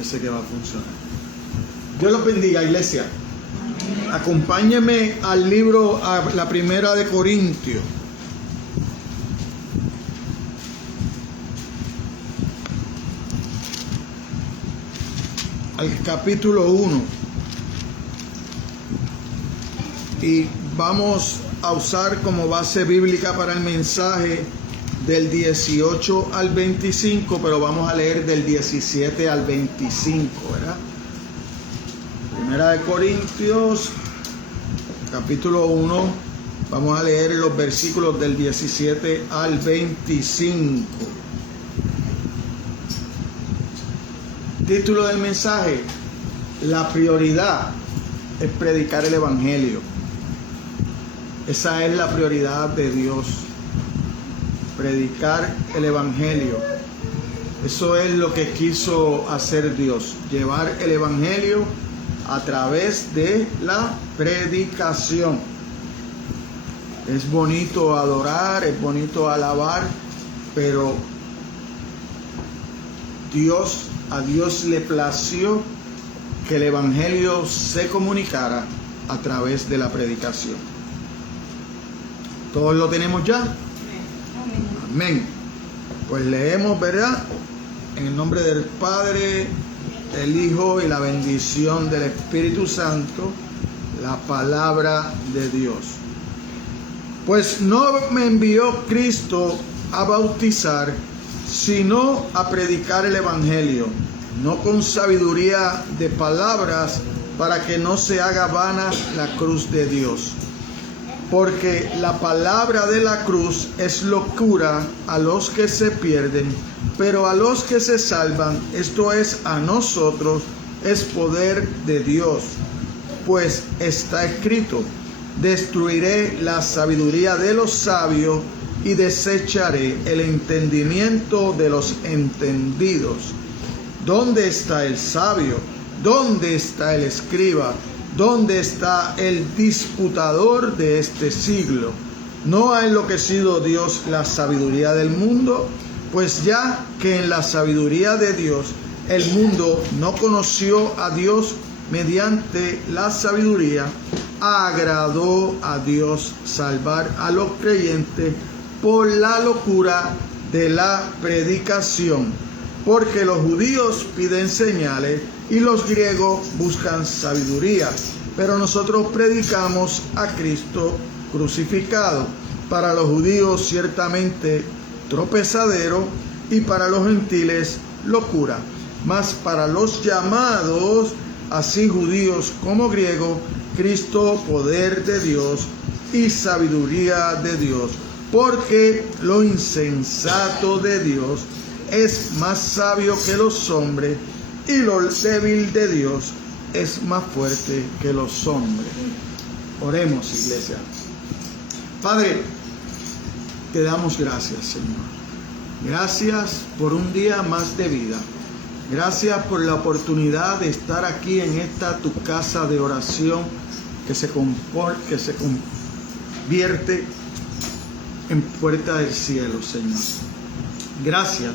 parece que va a funcionar. Dios los bendiga, iglesia. Acompáñeme al libro, a la primera de Corintios. Al capítulo 1. Y vamos a usar como base bíblica para el mensaje del 18 al 25, pero vamos a leer del 17 al 25, ¿verdad? Primera de Corintios, capítulo 1, vamos a leer los versículos del 17 al 25. Título del mensaje: la prioridad es predicar el Evangelio. Esa es la prioridad de Dios, predicar el Evangelio. Eso es lo que quiso hacer Dios, llevar el Evangelio a través de la predicación. Es bonito adorar, es bonito alabar, pero a Dios le plació que el Evangelio se comunicara a través de la predicación. ¿Todos lo tenemos ya? Amén. Pues leemos, ¿verdad? En el nombre del Padre, el Hijo y la bendición del Espíritu Santo, la palabra de Dios. Pues no me envió Cristo a bautizar, sino a predicar el Evangelio, no con sabiduría de palabras, para que no se haga vana la cruz de Dios. Porque la palabra de la cruz es locura a los que se pierden, pero a los que se salvan, esto es, a nosotros, es poder de Dios. Pues está escrito: destruiré la sabiduría de los sabios y desecharé el entendimiento de los entendidos. ¿Dónde está el sabio? ¿Dónde está el escriba? ¿Dónde está el disputador de este siglo? ¿No ha enloquecido Dios la sabiduría del mundo? Pues ya que en la sabiduría de Dios el mundo no conoció a Dios mediante la sabiduría, agradó a Dios salvar a los creyentes por la locura de la predicación. Porque los judíos piden señales y los griegos buscan sabiduría, pero nosotros predicamos a Cristo crucificado, para los judíos ciertamente tropezadero y para los gentiles locura, mas para los llamados, así judíos como griegos, Cristo poder de Dios y sabiduría de Dios, porque lo insensato de Dios es más sabio que los hombres, y lo débil de Dios es más fuerte que los hombres. Oremos, iglesia. Padre, te damos gracias, Señor. Gracias por un día más de vida. Gracias por la oportunidad de estar aquí en esta tu casa de oración que se convierte en puerta del cielo, Señor. Gracias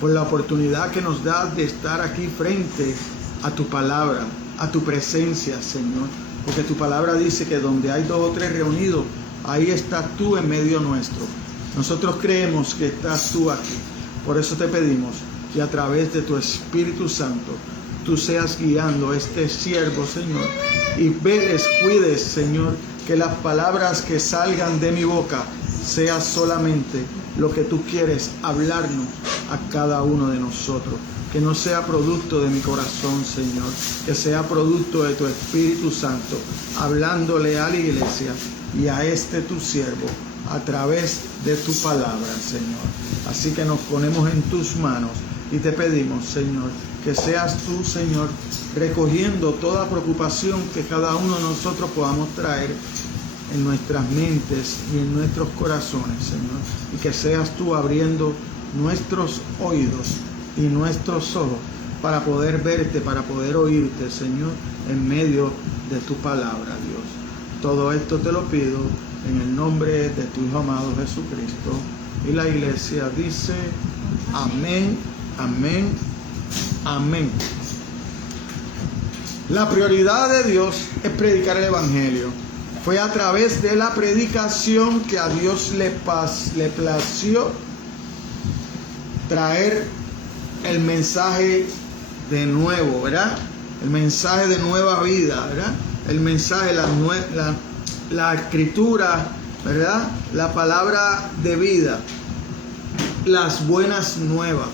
por la oportunidad que nos das de estar aquí frente a tu palabra, a tu presencia, Señor. Porque tu palabra dice que donde hay 2 o 3 reunidos, ahí estás tú en medio nuestro. Nosotros creemos que estás tú aquí. Por eso te pedimos que a través de tu Espíritu Santo, tú seas guiando a este siervo, Señor. Y veles, cuides, Señor, que las palabras que salgan de mi boca sea solamente lo que tú quieres hablarnos a cada uno de nosotros. Que no sea producto de mi corazón, Señor, que sea producto de tu Espíritu Santo, hablándole a la iglesia y a este tu siervo a través de tu palabra, Señor. Así que nos ponemos en tus manos y te pedimos, Señor, que seas tú, Señor, recogiendo toda preocupación que cada uno de nosotros podamos traer en nuestras mentes y en nuestros corazones, Señor, y que seas tú abriendo nuestros oídos y nuestros ojos para poder verte, para poder oírte, Señor, en medio de tu palabra, Dios. Todo esto te lo pido en el nombre de tu Hijo amado Jesucristo. Y la iglesia dice amén, amén, amén. La prioridad de Dios es predicar el Evangelio. Fue a través de la predicación que a Dios le plació traer el mensaje de nuevo, ¿verdad? El mensaje de nueva vida, ¿verdad? El mensaje, la escritura, ¿verdad? La palabra de vida, las buenas nuevas,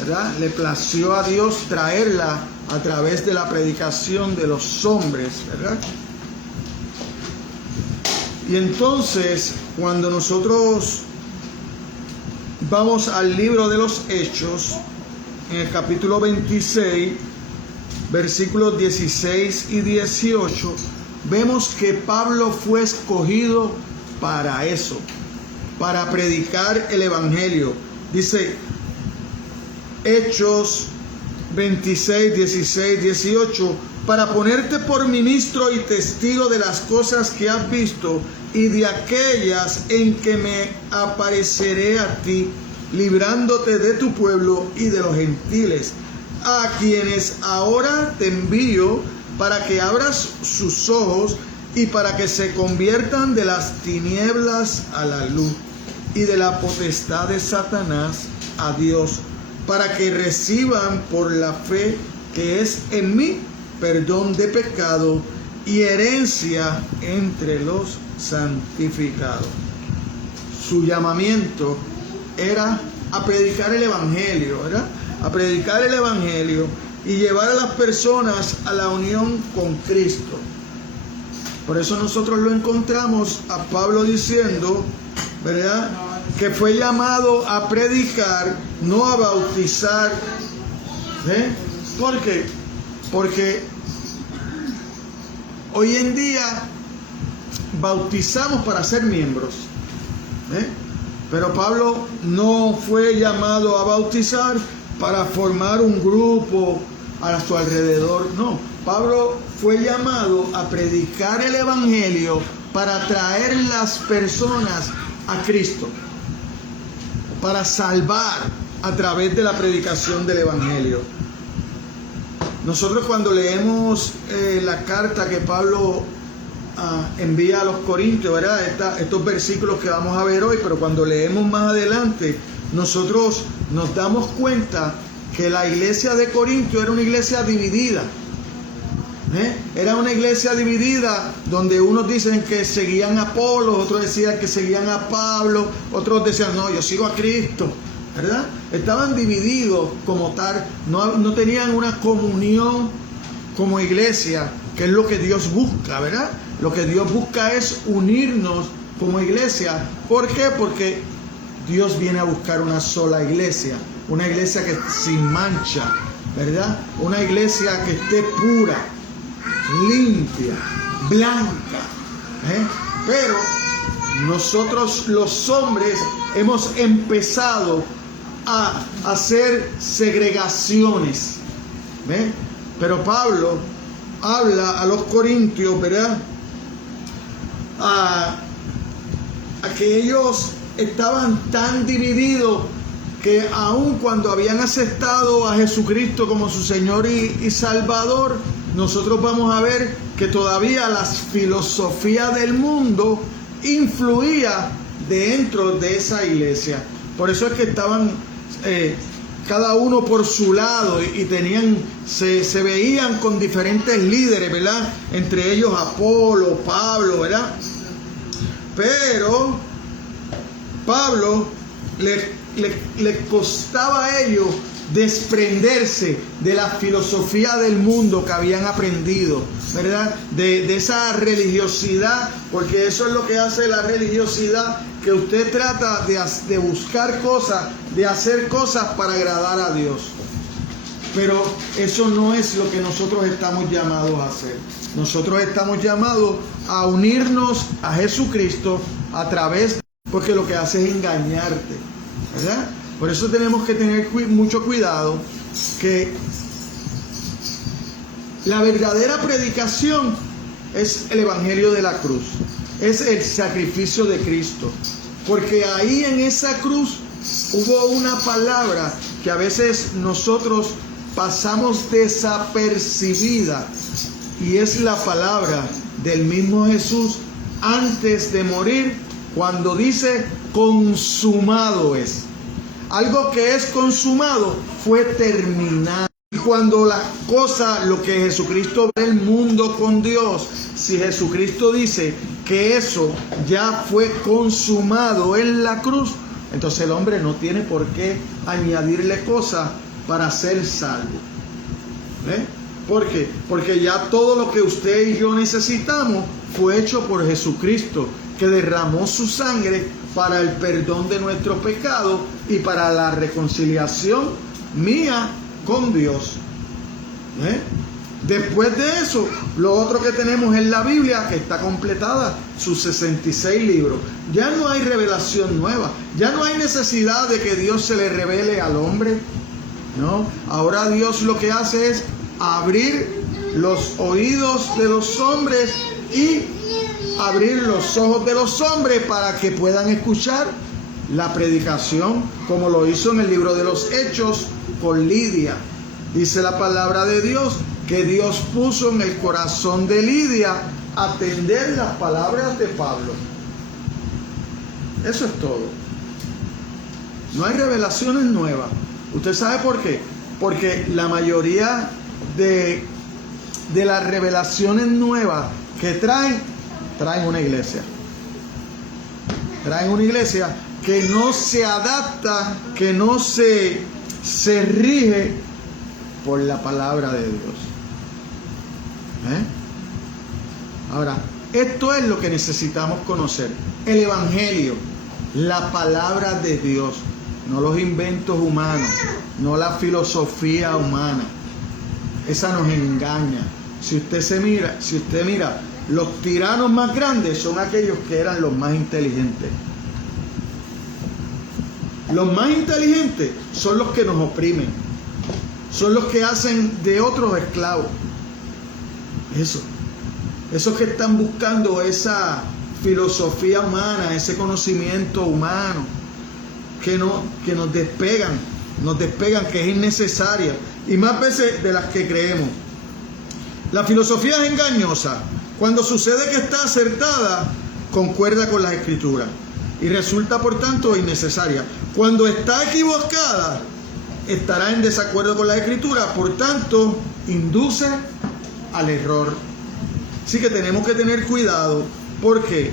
¿verdad? Le plació a Dios traerla a través de la predicación de los hombres, ¿verdad? Y entonces, cuando nosotros vamos al libro de los Hechos, en el capítulo 26, versículos 16 y 18, vemos que Pablo fue escogido para eso, para predicar el Evangelio. Dice Hechos 26, 16, 18, para ponerte por ministro y testigo de las cosas que has visto y de aquellas en que me apareceré a ti, librándote de tu pueblo y de los gentiles, a quienes ahora te envío para que abras sus ojos y para que se conviertan de las tinieblas a la luz y de la potestad de Satanás a Dios, para que reciban por la fe que es en mí perdón de pecado y herencia entre los santificados. Su llamamiento era a predicar el Evangelio, ¿verdad? A predicar el Evangelio y llevar a las personas a la unión con Cristo. Por eso nosotros lo encontramos a Pablo diciendo, ¿verdad?, que fue llamado a predicar, no a bautizar. ¿Por qué? Porque hoy en día bautizamos para ser miembros, pero Pablo no fue llamado a bautizar para formar un grupo a su alrededor. No, Pablo fue llamado a predicar el Evangelio para traer las personas a Cristo, para salvar a través de la predicación del Evangelio. Nosotros cuando leemos la carta que Pablo envía a los Corintios, ¿verdad? Estos versículos que vamos a ver hoy, pero cuando leemos más adelante, nosotros nos damos cuenta que la iglesia de Corinto era una iglesia dividida. Era una iglesia dividida donde unos dicen que seguían a Apolo, otros decían que seguían a Pablo, otros decían, no, yo sigo a Cristo, ¿verdad? Estaban divididos como tal, no tenían una comunión como iglesia, que es lo que Dios busca, ¿verdad? Lo que Dios busca es unirnos como iglesia. ¿Por qué? Porque Dios viene a buscar una sola iglesia, una iglesia que sin mancha, ¿verdad? Una iglesia que esté pura, limpia, blanca, pero nosotros los hombres hemos empezado a hacer segregaciones, pero Pablo habla a los corintios, ¿verdad?, a que ellos estaban tan divididos que aun cuando habían aceptado a Jesucristo como su Señor y Salvador, nosotros vamos a ver que todavía la filosofía del mundo influía dentro de esa iglesia. Por eso es que estaban cada uno por su lado y se veían con diferentes líderes, ¿verdad? Entre ellos Apolo, Pablo, ¿verdad? Pero Pablo le costaba a ellos desprenderse de la filosofía del mundo que habían aprendido, ¿verdad? De esa religiosidad, porque eso es lo que hace la religiosidad, que usted trata de buscar cosas, de hacer cosas para agradar a Dios. Pero eso no es lo que nosotros estamos llamados a hacer. Nosotros estamos llamados a unirnos a Jesucristo a través, porque lo que hace es engañarte, ¿verdad? Por eso tenemos que tener mucho cuidado, que la verdadera predicación es el Evangelio de la cruz, es el sacrificio de Cristo, porque ahí en esa cruz hubo una palabra que a veces nosotros pasamos desapercibida, y es la palabra del mismo Jesús antes de morir, cuando dice consumado es. Algo que es consumado fue terminado. Y cuando la cosa, lo que Jesucristo ve el mundo con Dios, si Jesucristo dice que eso ya fue consumado en la cruz, entonces el hombre no tiene por qué añadirle cosas para ser salvo. ¿Por qué? Porque ya todo lo que usted y yo necesitamos fue hecho por Jesucristo, que derramó su sangre para el perdón de nuestros pecados y para la reconciliación mía con Dios. Después de eso, lo otro que tenemos es la Biblia, que está completada, sus 66 libros. Ya no hay revelación nueva, ya no hay necesidad de que Dios se le revele al hombre. No, ahora Dios lo que hace es abrir los oídos de los hombres y abrir los ojos de los hombres para que puedan escuchar la predicación, como lo hizo en el libro de los Hechos con Lidia. Dice la palabra de Dios que Dios puso en el corazón de Lidia atender las palabras de Pablo. Eso es todo. No hay revelaciones nuevas. ¿Usted sabe por qué? Porque la mayoría de las revelaciones nuevas que traen una iglesia. Traen una iglesia que no se adapta, que no se rige por la palabra de Dios. Ahora, esto es lo que necesitamos conocer. El Evangelio, la palabra de Dios, no los inventos humanos, no la filosofía humana. Esa nos engaña. Si usted mira, los tiranos más grandes son aquellos que eran los más inteligentes. Los más inteligentes son los que nos oprimen, son los que hacen de otros esclavos. Esos que están buscando esa filosofía humana, ese conocimiento humano, que nos despegan, que es innecesaria, y más veces de las que creemos. La filosofía es engañosa. Cuando sucede que está acertada, concuerda con las Escrituras y resulta por tanto innecesaria. Cuando está equivocada, estará en desacuerdo con las Escrituras, por tanto induce al error. Así que tenemos que tener cuidado. ¿Por qué?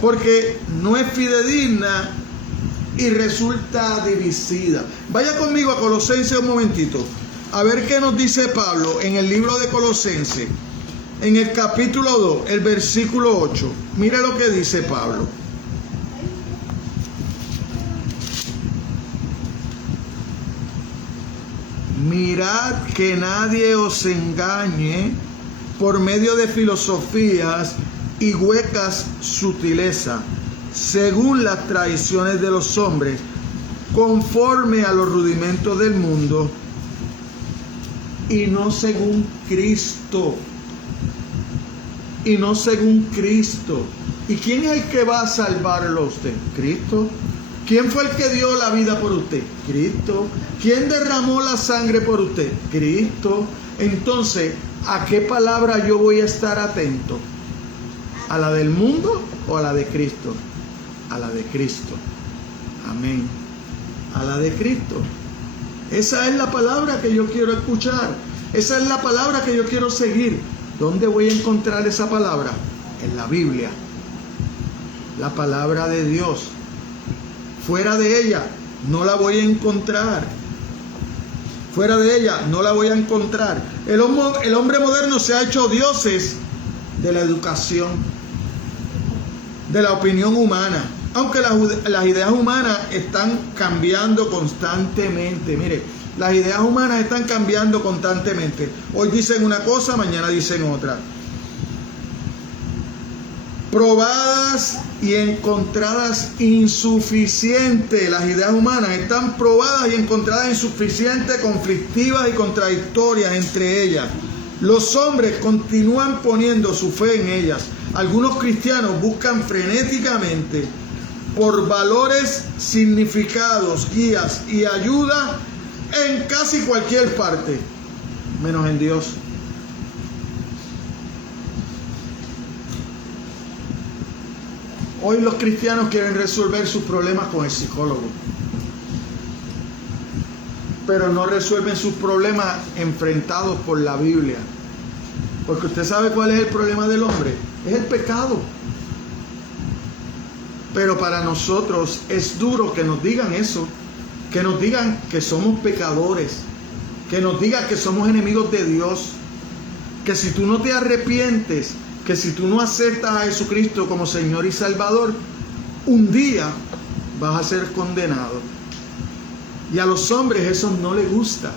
Porque no es fidedigna y resulta divisida. Vaya conmigo a Colosenses un momentito, a ver qué nos dice Pablo en el libro de Colosenses, en el capítulo 2, el versículo 8. Mira lo que dice Pablo. Mirad que nadie os engañe por medio de filosofías y huecas sutilezas, según las tradiciones de los hombres, conforme a los rudimentos del mundo, y no según Cristo. Y no según Cristo. ¿Y quién es el que va a salvarlo a usted? Cristo. ¿Quién fue el que dio la vida por usted? Cristo. ¿Quién derramó la sangre por usted? Cristo. Entonces, ¿a qué palabra yo voy a estar atento? ¿A la del mundo o a la de Cristo? A la de Cristo. Amén. A la de Cristo. Esa es la palabra que yo quiero escuchar. Esa es la palabra que yo quiero seguir. ¿Dónde voy a encontrar esa palabra? En la Biblia. La palabra de Dios. Fuera de ella no la voy a encontrar. Fuera de ella no la voy a encontrar. El hombre moderno se ha hecho dioses de la educación, de la opinión humana. Aunque las ideas humanas están cambiando constantemente. Mire, las ideas humanas están cambiando constantemente. Hoy dicen una cosa, mañana dicen otra. Probadas y encontradas insuficientes. Las ideas humanas están probadas y encontradas insuficientes, conflictivas y contradictorias entre ellas. Los hombres continúan poniendo su fe en ellas. Algunos cristianos buscan frenéticamente por valores, significados, guías y ayuda en casi cualquier parte, menos en Dios. Hoy los cristianos quieren resolver sus problemas con el psicólogo, pero no resuelven sus problemas enfrentados por la Biblia. Porque usted sabe cuál es el problema del hombre, es el pecado. Pero para nosotros es duro que nos digan eso, que nos digan que somos pecadores, que nos digan que somos enemigos de Dios, que si tú no te arrepientes, que si tú no aceptas a Jesucristo como Señor y Salvador, un día vas a ser condenado. Y a los hombres eso no les gusta.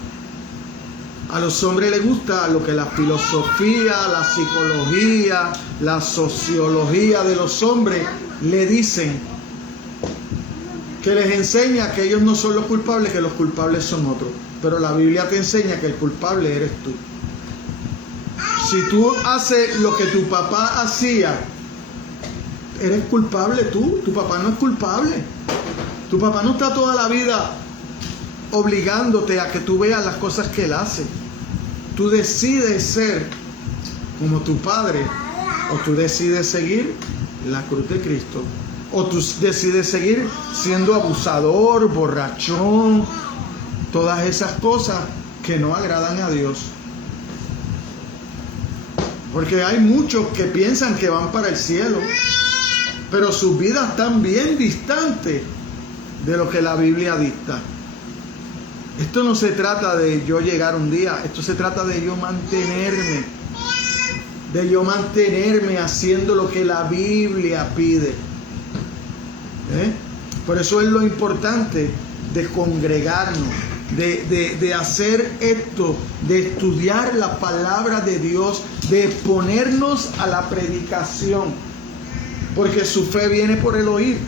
A los hombres les gusta lo que la filosofía, la psicología, la sociología de los hombres le dicen, que les enseña que ellos no son los culpables, que los culpables son otros. Pero la Biblia te enseña que el culpable eres tú. Si tú haces lo que tu papá hacía, eres culpable tú. Tu papá no es culpable. Tu papá no está toda la vida obligándote a que tú veas las cosas que él hace. Tú decides ser como tu padre, o tú decides seguir la cruz de Cristo, o tú decides seguir siendo abusador, borrachón, todas esas cosas que no agradan a Dios. Porque hay muchos que piensan que van para el cielo, pero sus vidas están bien distantes de lo que la Biblia dicta. Esto no se trata de yo llegar un día, esto se trata de yo mantenerme haciendo lo que la Biblia pide. Por eso es lo importante de congregarnos, de hacer esto, de estudiar la palabra de Dios, de ponernos a la predicación, porque su fe viene por el oír,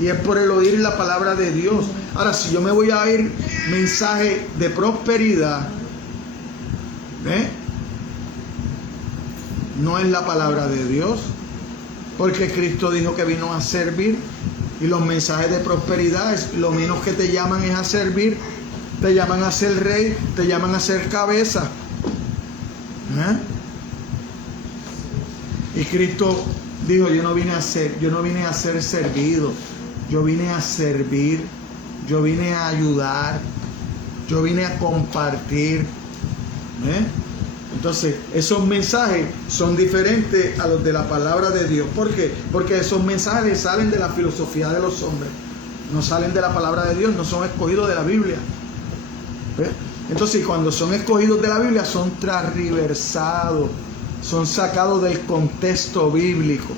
y es por el oír la palabra de Dios. Ahora, si yo me voy a oír mensaje de prosperidad, no es la palabra de Dios, porque Cristo dijo que vino a servir, y los mensajes de prosperidad lo menos que te llaman es a servir, te llaman a ser rey, te llaman a ser cabeza. Y Cristo dijo, yo no vine a ser servido, yo vine a servir, yo vine a ayudar, yo vine a compartir. Entonces, esos mensajes son diferentes a los de la palabra de Dios. ¿Por qué? Porque esos mensajes salen de la filosofía de los hombres, no salen de la palabra de Dios, no son escogidos de la Biblia. Entonces, cuando son escogidos de la Biblia, son transversados, son sacados del contexto bíblico.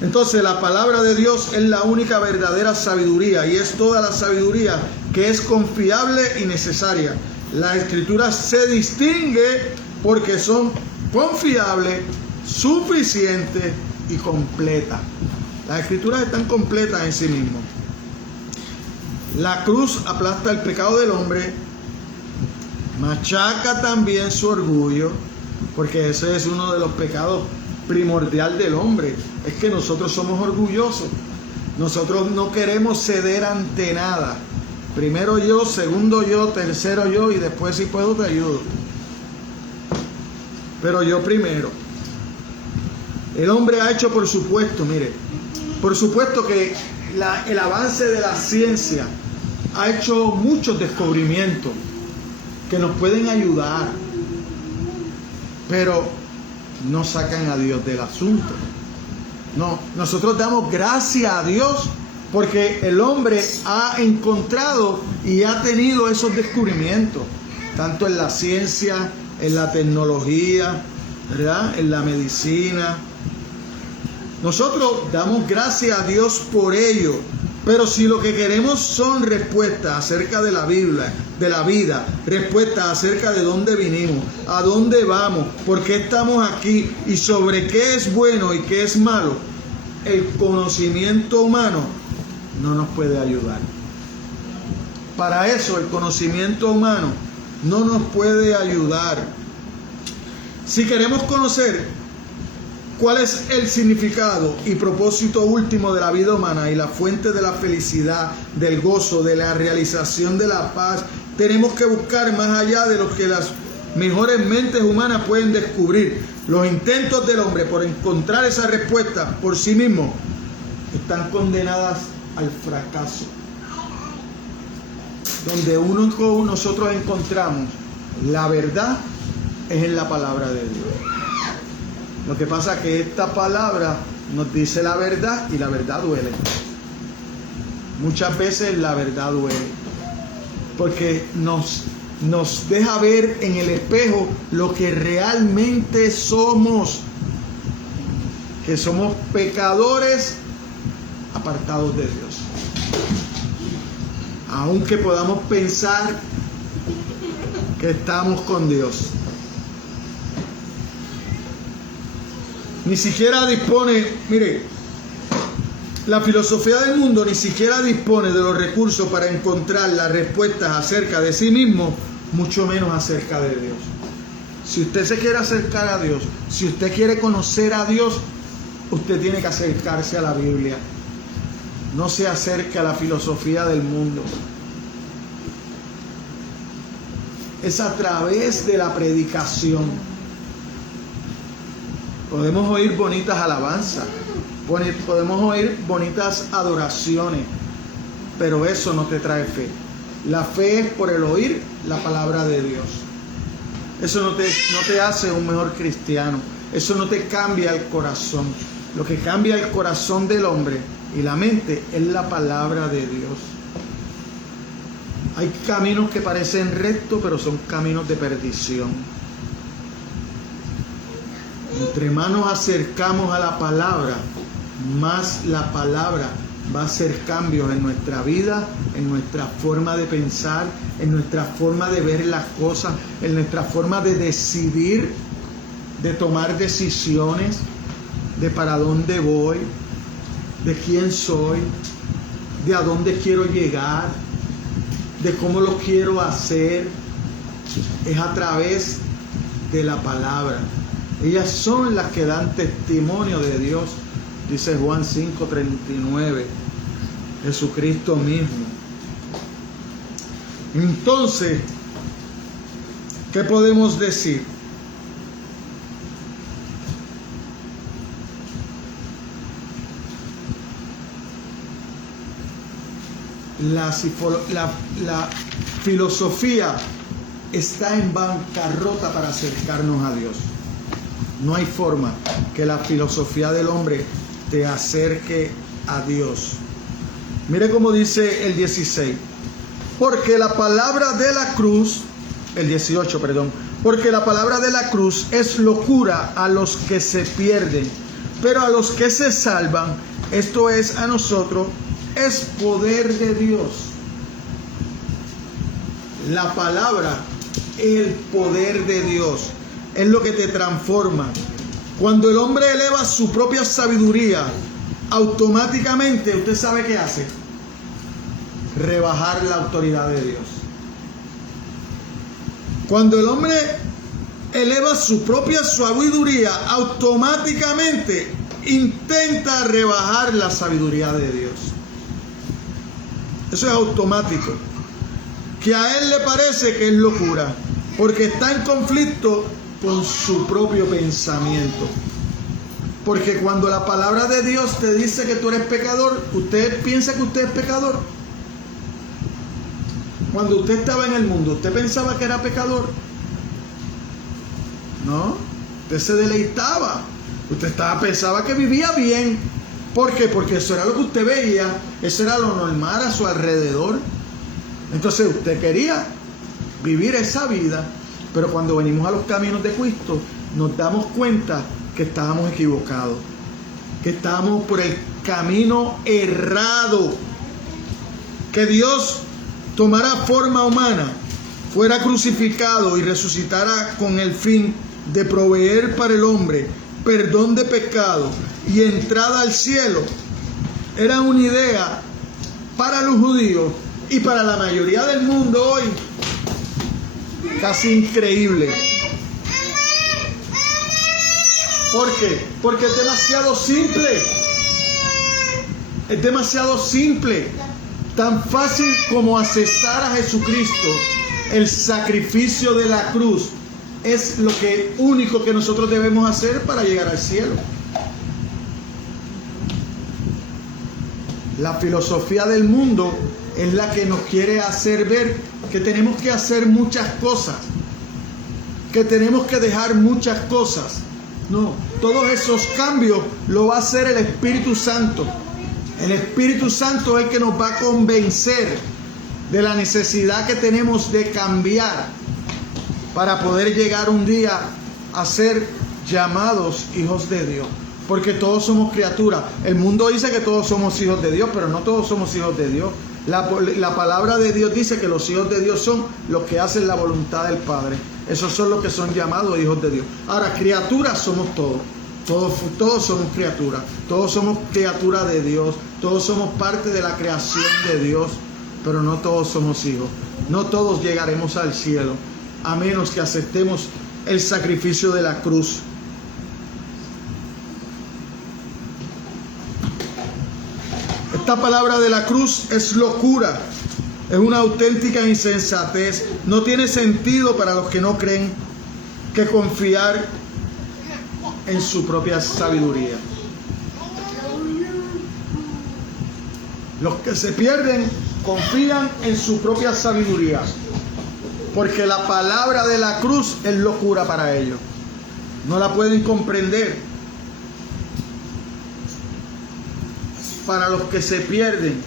Entonces, la palabra de Dios es la única verdadera sabiduría, y es toda la sabiduría que es confiable y necesaria. La Escritura se distingue porque son confiables, suficientes y completas. Las Escrituras están completas en sí mismas. La cruz aplasta el pecado del hombre, machaca también su orgullo, porque ese es uno de los pecados primordial del hombre, es que nosotros somos orgullosos. Nosotros no queremos ceder ante nada. Primero yo, segundo yo, tercero yo, y después si puedo te ayudo. Pero yo primero. El hombre ha hecho, por supuesto, mire, por supuesto que el avance de la ciencia ha hecho muchos descubrimientos que nos pueden ayudar, pero no sacan a Dios del asunto. No, nosotros damos gracias a Dios porque el hombre ha encontrado y ha tenido esos descubrimientos, tanto en la ciencia, en la tecnología, ¿verdad?, en la medicina. Nosotros damos gracias a Dios por ello. Pero si lo que queremos son respuestas acerca de la Biblia, de la vida, respuestas acerca de dónde vinimos, a dónde vamos, por qué estamos aquí y sobre qué es bueno y qué es malo, el conocimiento humano no nos puede ayudar. Para eso el conocimiento humano no nos puede ayudar. Si queremos conocer ¿Cuál es el significado y propósito último de la vida humana y la fuente de la felicidad, del gozo, de la realización de la paz? Tenemos que buscar más allá de lo que las mejores mentes humanas pueden descubrir. Los intentos del hombre por encontrar esa respuesta por sí mismo están condenadas al fracaso. Donde nosotros encontramos la verdad es en la palabra de Dios. Lo que pasa es que esta palabra nos dice la verdad y la verdad duele. Muchas veces la verdad duele, porque nos deja ver en el espejo lo que realmente somos, que somos pecadores apartados de Dios. Aunque podamos pensar que estamos con Dios, ni siquiera dispone, mire, la filosofía del mundo ni siquiera dispone de los recursos para encontrar las respuestas acerca de sí mismo, mucho menos acerca de Dios. Si usted se quiere acercar a Dios, si usted quiere conocer a Dios, usted tiene que acercarse a la Biblia. No se acerque a la filosofía del mundo. Es a través de la predicación. Podemos oír bonitas alabanzas, podemos oír bonitas adoraciones, pero eso no te trae fe. La fe es por el oír la palabra de Dios. Eso no te hace un mejor cristiano. Eso no te cambia el corazón. Lo que cambia el corazón del hombre y la mente es la palabra de Dios. Hay caminos que parecen rectos, pero son caminos de perdición. Entre más nos acercamos a la palabra, más la palabra va a hacer cambios en nuestra vida, en nuestra forma de pensar, en nuestra forma de ver las cosas, en nuestra forma de decidir, de tomar decisiones, de para dónde voy, de quién soy, de a dónde quiero llegar, de cómo lo quiero hacer. Es a través de la palabra. Ellas son las que dan testimonio de Dios, dice Juan 5:39, Jesucristo mismo. Entonces, ¿qué podemos decir? La filosofía está en bancarrota para acercarnos a Dios. No hay forma que la filosofía del hombre te acerque a Dios. Mire cómo dice el 16. Porque la palabra de la cruz, el 18, perdón. Porque la palabra de la cruz es locura a los que se pierden, pero a los que se salvan, esto es a nosotros, es poder de Dios. La palabra, el poder de Dios, es lo que te transforma. Cuando el hombre eleva su propia sabiduría, automáticamente, ¿usted sabe qué hace? Rebajar la autoridad de Dios. Cuando el hombre eleva su propia sabiduría, automáticamente intenta rebajar la sabiduría de Dios. Eso es automático. Que a él le parece que es locura, porque está en conflicto con su propio pensamiento. Porque cuando la palabra de Dios te dice que tú eres pecador, ¿usted piensa que usted es pecador? Cuando usted estaba en el mundo, ¿usted pensaba que era pecador? No, usted se deleitaba. Usted pensaba que vivía bien. ¿Por qué? Porque eso era lo que usted veía, eso era lo normal a su alrededor. Entonces usted quería vivir esa vida. Pero cuando venimos a los caminos de Cristo, nos damos cuenta que estábamos equivocados, que estábamos por el camino errado, que Dios tomara forma humana, fuera crucificado y resucitara con el fin de proveer para el hombre perdón de pecado y entrada al cielo. Era una idea para los judíos y para la mayoría del mundo hoy casi increíble. ¿Por qué? Porque es demasiado simple. Es demasiado simple. Tan fácil como aceptar a Jesucristo, el sacrificio de la cruz, es lo único que nosotros debemos hacer para llegar al cielo. La filosofía del mundo es la que nos quiere hacer ver que tenemos que hacer muchas cosas, que tenemos que dejar muchas cosas. No, todos esos cambios lo va a hacer el Espíritu Santo. El Espíritu Santo es el que nos va a convencer de la necesidad que tenemos de cambiar para poder llegar un día a ser llamados hijos de Dios. Porque todos somos criaturas. El mundo dice que todos somos hijos de Dios, pero no todos somos hijos de Dios. La palabra de Dios dice que los hijos de Dios son los que hacen la voluntad del Padre. Esos son los que son llamados hijos de Dios. Ahora, criaturas somos todos. Todos somos criaturas. Todos somos criaturas de Dios. Todos somos parte de la creación de Dios. Pero no todos somos hijos. No todos llegaremos al cielo, a menos que aceptemos el sacrificio de la cruz. Esta palabra de la cruz es locura, es una auténtica insensatez. No tiene sentido para los que no creen que confiar en su propia sabiduría. Los que se pierden confían en su propia sabiduría, porque la palabra de la cruz es locura para ellos. No la pueden comprender. Para los que se pierden,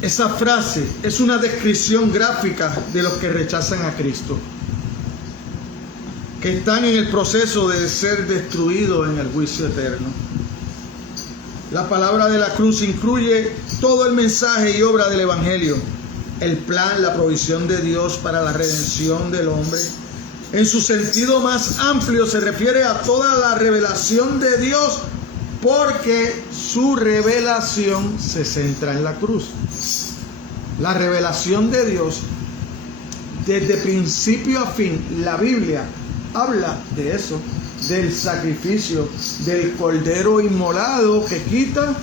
esa frase es una descripción gráfica de los que rechazan a Cristo, que están en el proceso de ser destruidos en el juicio eterno. La palabra de la cruz incluye todo el mensaje y obra del Evangelio, el plan, la provisión de Dios para la redención del hombre. En su sentido más amplio se refiere a toda la revelación de Dios, porque su revelación se centra en la cruz. La revelación de Dios, desde principio a fin, la Biblia habla de eso, del sacrificio del Cordero inmolado que quita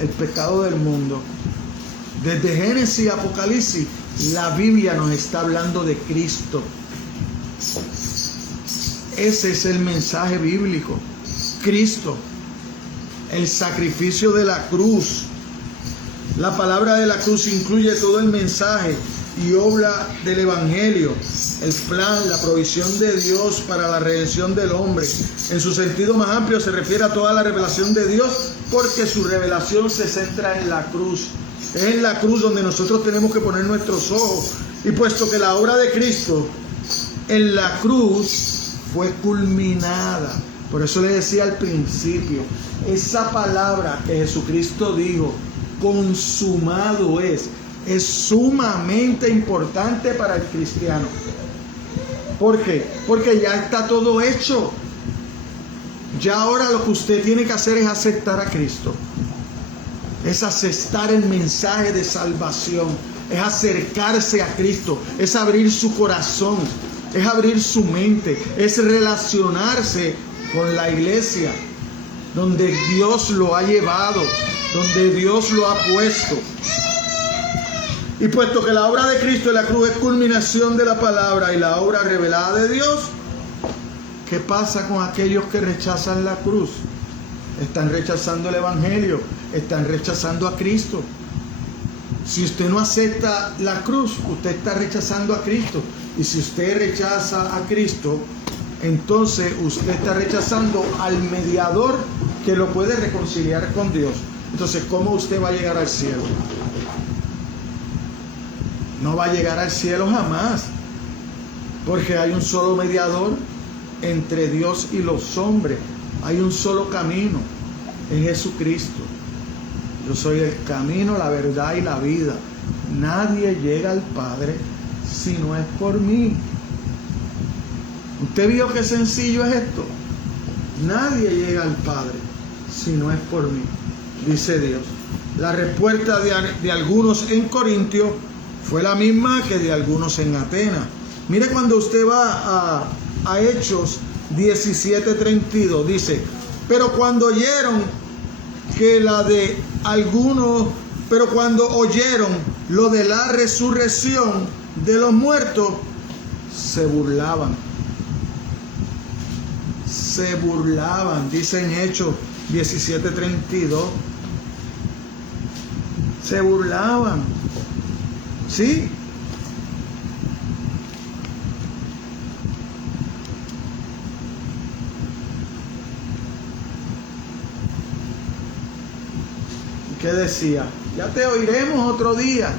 el pecado del mundo. Desde Génesis y Apocalipsis, la Biblia nos está hablando de Cristo. Ese es el mensaje bíblico. Cristo, el sacrificio de la cruz. La palabra de la cruz incluye todo el mensaje y obra del Evangelio, el plan, la provisión de Dios para la redención del hombre. En su sentido más amplio se refiere a toda la revelación de Dios, porque su revelación se centra en la cruz. Es en la cruz donde nosotros tenemos que poner nuestros ojos. Y puesto que la obra de Cristo en la cruz fue culminada, por eso le decía al principio, esa palabra que Jesucristo dijo, consumado es sumamente importante para el cristiano. ¿Por qué? Porque ya está todo hecho. Ya ahora lo que usted tiene que hacer es aceptar a Cristo. Es aceptar el mensaje de salvación. Es acercarse a Cristo. Es abrir su corazón. Es abrir su mente. Es relacionarse con la iglesia, donde Dios lo ha llevado, donde Dios lo ha puesto. Y puesto que la obra de Cristo en la cruz es culminación de la palabra y la obra revelada de Dios, ¿qué pasa con aquellos que rechazan la cruz? Están rechazando el Evangelio, están rechazando a Cristo. Si usted no acepta la cruz, usted está rechazando a Cristo. Y si usted rechaza a Cristo, entonces usted está rechazando al mediador que lo puede reconciliar con Dios. Entonces, ¿cómo usted va a llegar al cielo? No va a llegar al cielo jamás, porque hay un solo mediador entre Dios y los hombres. Hay un solo camino, es Jesucristo. Yo soy el camino, la verdad y la vida. Nadie llega al Padre si no es por mí. ¿Usted vio qué sencillo es esto? Nadie llega al Padre si no es por mí, dice Dios. La respuesta de algunos en Corintios Fue la misma que de algunos en Atenas. Mire cuando usted va a Hechos 17:32, dice, pero cuando oyeron lo de la resurrección de los muertos, se burlaban. Se burlaban, dice en Hechos 17:32. Se burlaban. ¿Sí? ¿Qué decía? Ya te oiremos otro día.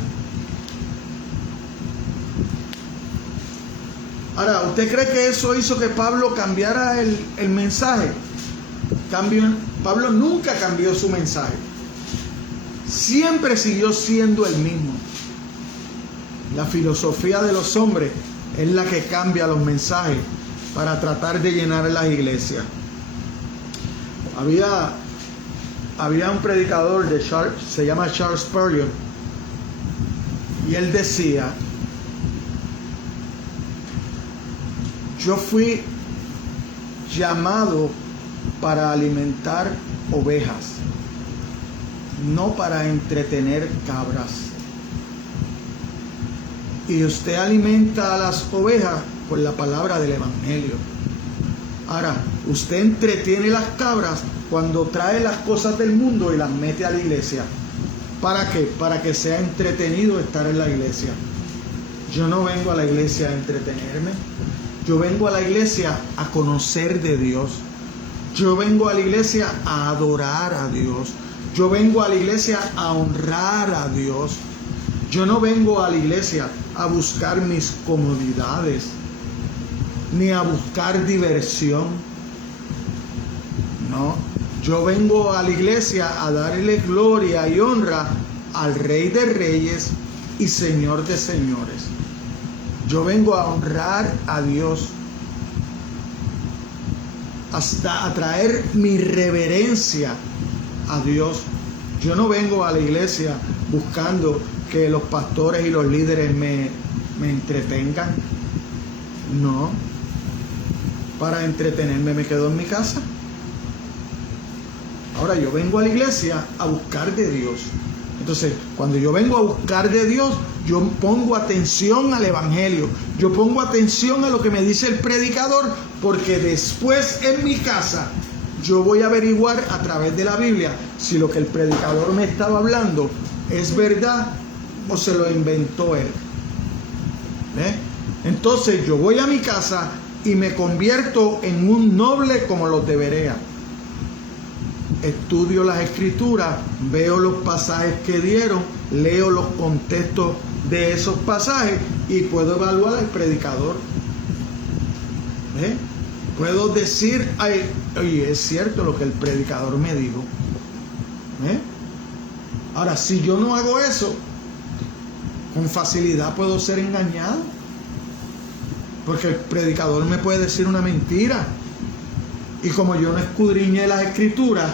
Ahora, ¿usted cree que eso hizo que Pablo cambiara el mensaje? Pablo nunca cambió su mensaje. Siempre siguió siendo el mismo. La filosofía de los hombres es la que cambia los mensajes para tratar de llenar las iglesias. Había un predicador se llama Charles Spurgeon, y él decía: yo fui llamado para alimentar ovejas, no para entretener cabras. Y usted alimenta a las ovejas con la palabra del evangelio. Ahora, usted entretiene las cabras cuando trae las cosas del mundo y las mete a la iglesia. ¿Para qué? Para que sea entretenido estar en la iglesia. Yo no vengo a la iglesia a entretenerme. Yo vengo a la iglesia a conocer de Dios. Yo vengo a la iglesia a adorar a Dios. Yo vengo a la iglesia a honrar a Dios. Yo no vengo a la iglesia a buscar mis comodidades, ni a buscar diversión. No, yo vengo a la iglesia a darle gloria y honra al Rey de Reyes y Señor de Señores. Yo vengo a honrar a Dios, hasta a traer mi reverencia a Dios. Yo no vengo a la iglesia buscando que los pastores y los líderes me entretengan. No. Para entretenerme me quedo en mi casa. Ahora yo vengo a la iglesia a buscar de Dios. Entonces, cuando yo vengo a buscar de Dios, yo pongo atención al evangelio. Yo pongo atención a lo que me dice el predicador, porque después en mi casa yo voy a averiguar a través de la Biblia si lo que el predicador me estaba hablando es verdad o se lo inventó él. Entonces yo voy a mi casa y me convierto en un noble como los de Berea. Estudio las escrituras, veo los pasajes que dieron, leo los contextos de esos pasajes y puedo evaluar al predicador. Puedo decir, oye, es cierto lo que el predicador me dijo. Ahora, si yo no hago eso, con facilidad puedo ser engañado, porque el predicador me puede decir una mentira, y como yo no escudriñé las escrituras,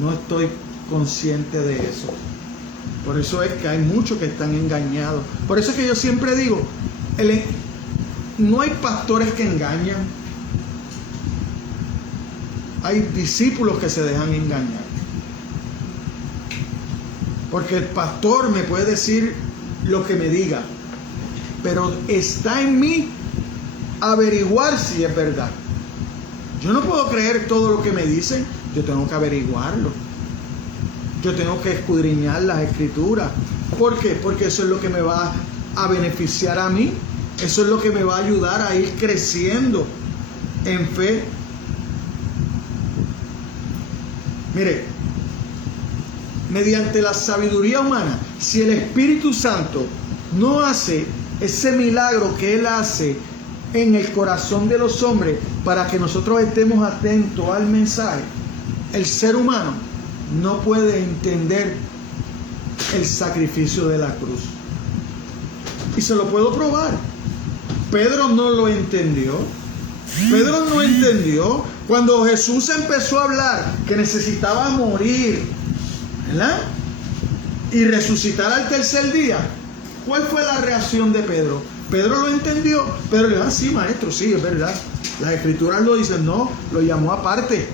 no estoy consciente de eso. Por eso es que hay muchos que están engañados. Por eso es que yo siempre digo, no hay pastores que engañan, hay discípulos que se dejan engañar. Porque el pastor me puede decir lo que me diga, pero está en mí averiguar si es verdad. Yo no puedo creer todo lo que me dicen, yo tengo que averiguarlo. Yo tengo que escudriñar las escrituras. ¿Por qué? Porque eso es lo que me va a beneficiar a mí. Eso es lo que me va a ayudar a ir creciendo en fe. Mire, mediante la sabiduría humana, si el Espíritu Santo no hace ese milagro que Él hace en el corazón de los hombres para que nosotros estemos atentos al mensaje, el ser humano no puede entender el sacrificio de la cruz. Y se lo puedo probar. Pedro no lo entendió. Pedro no entendió cuando Jesús empezó a hablar que necesitaba morir, ¿verdad? Y resucitar al tercer día. ¿Cuál fue la reacción de Pedro? Pedro lo entendió. Pedro le dijo, sí, maestro, sí, es verdad. Las escrituras lo dicen, no, lo llamó aparte.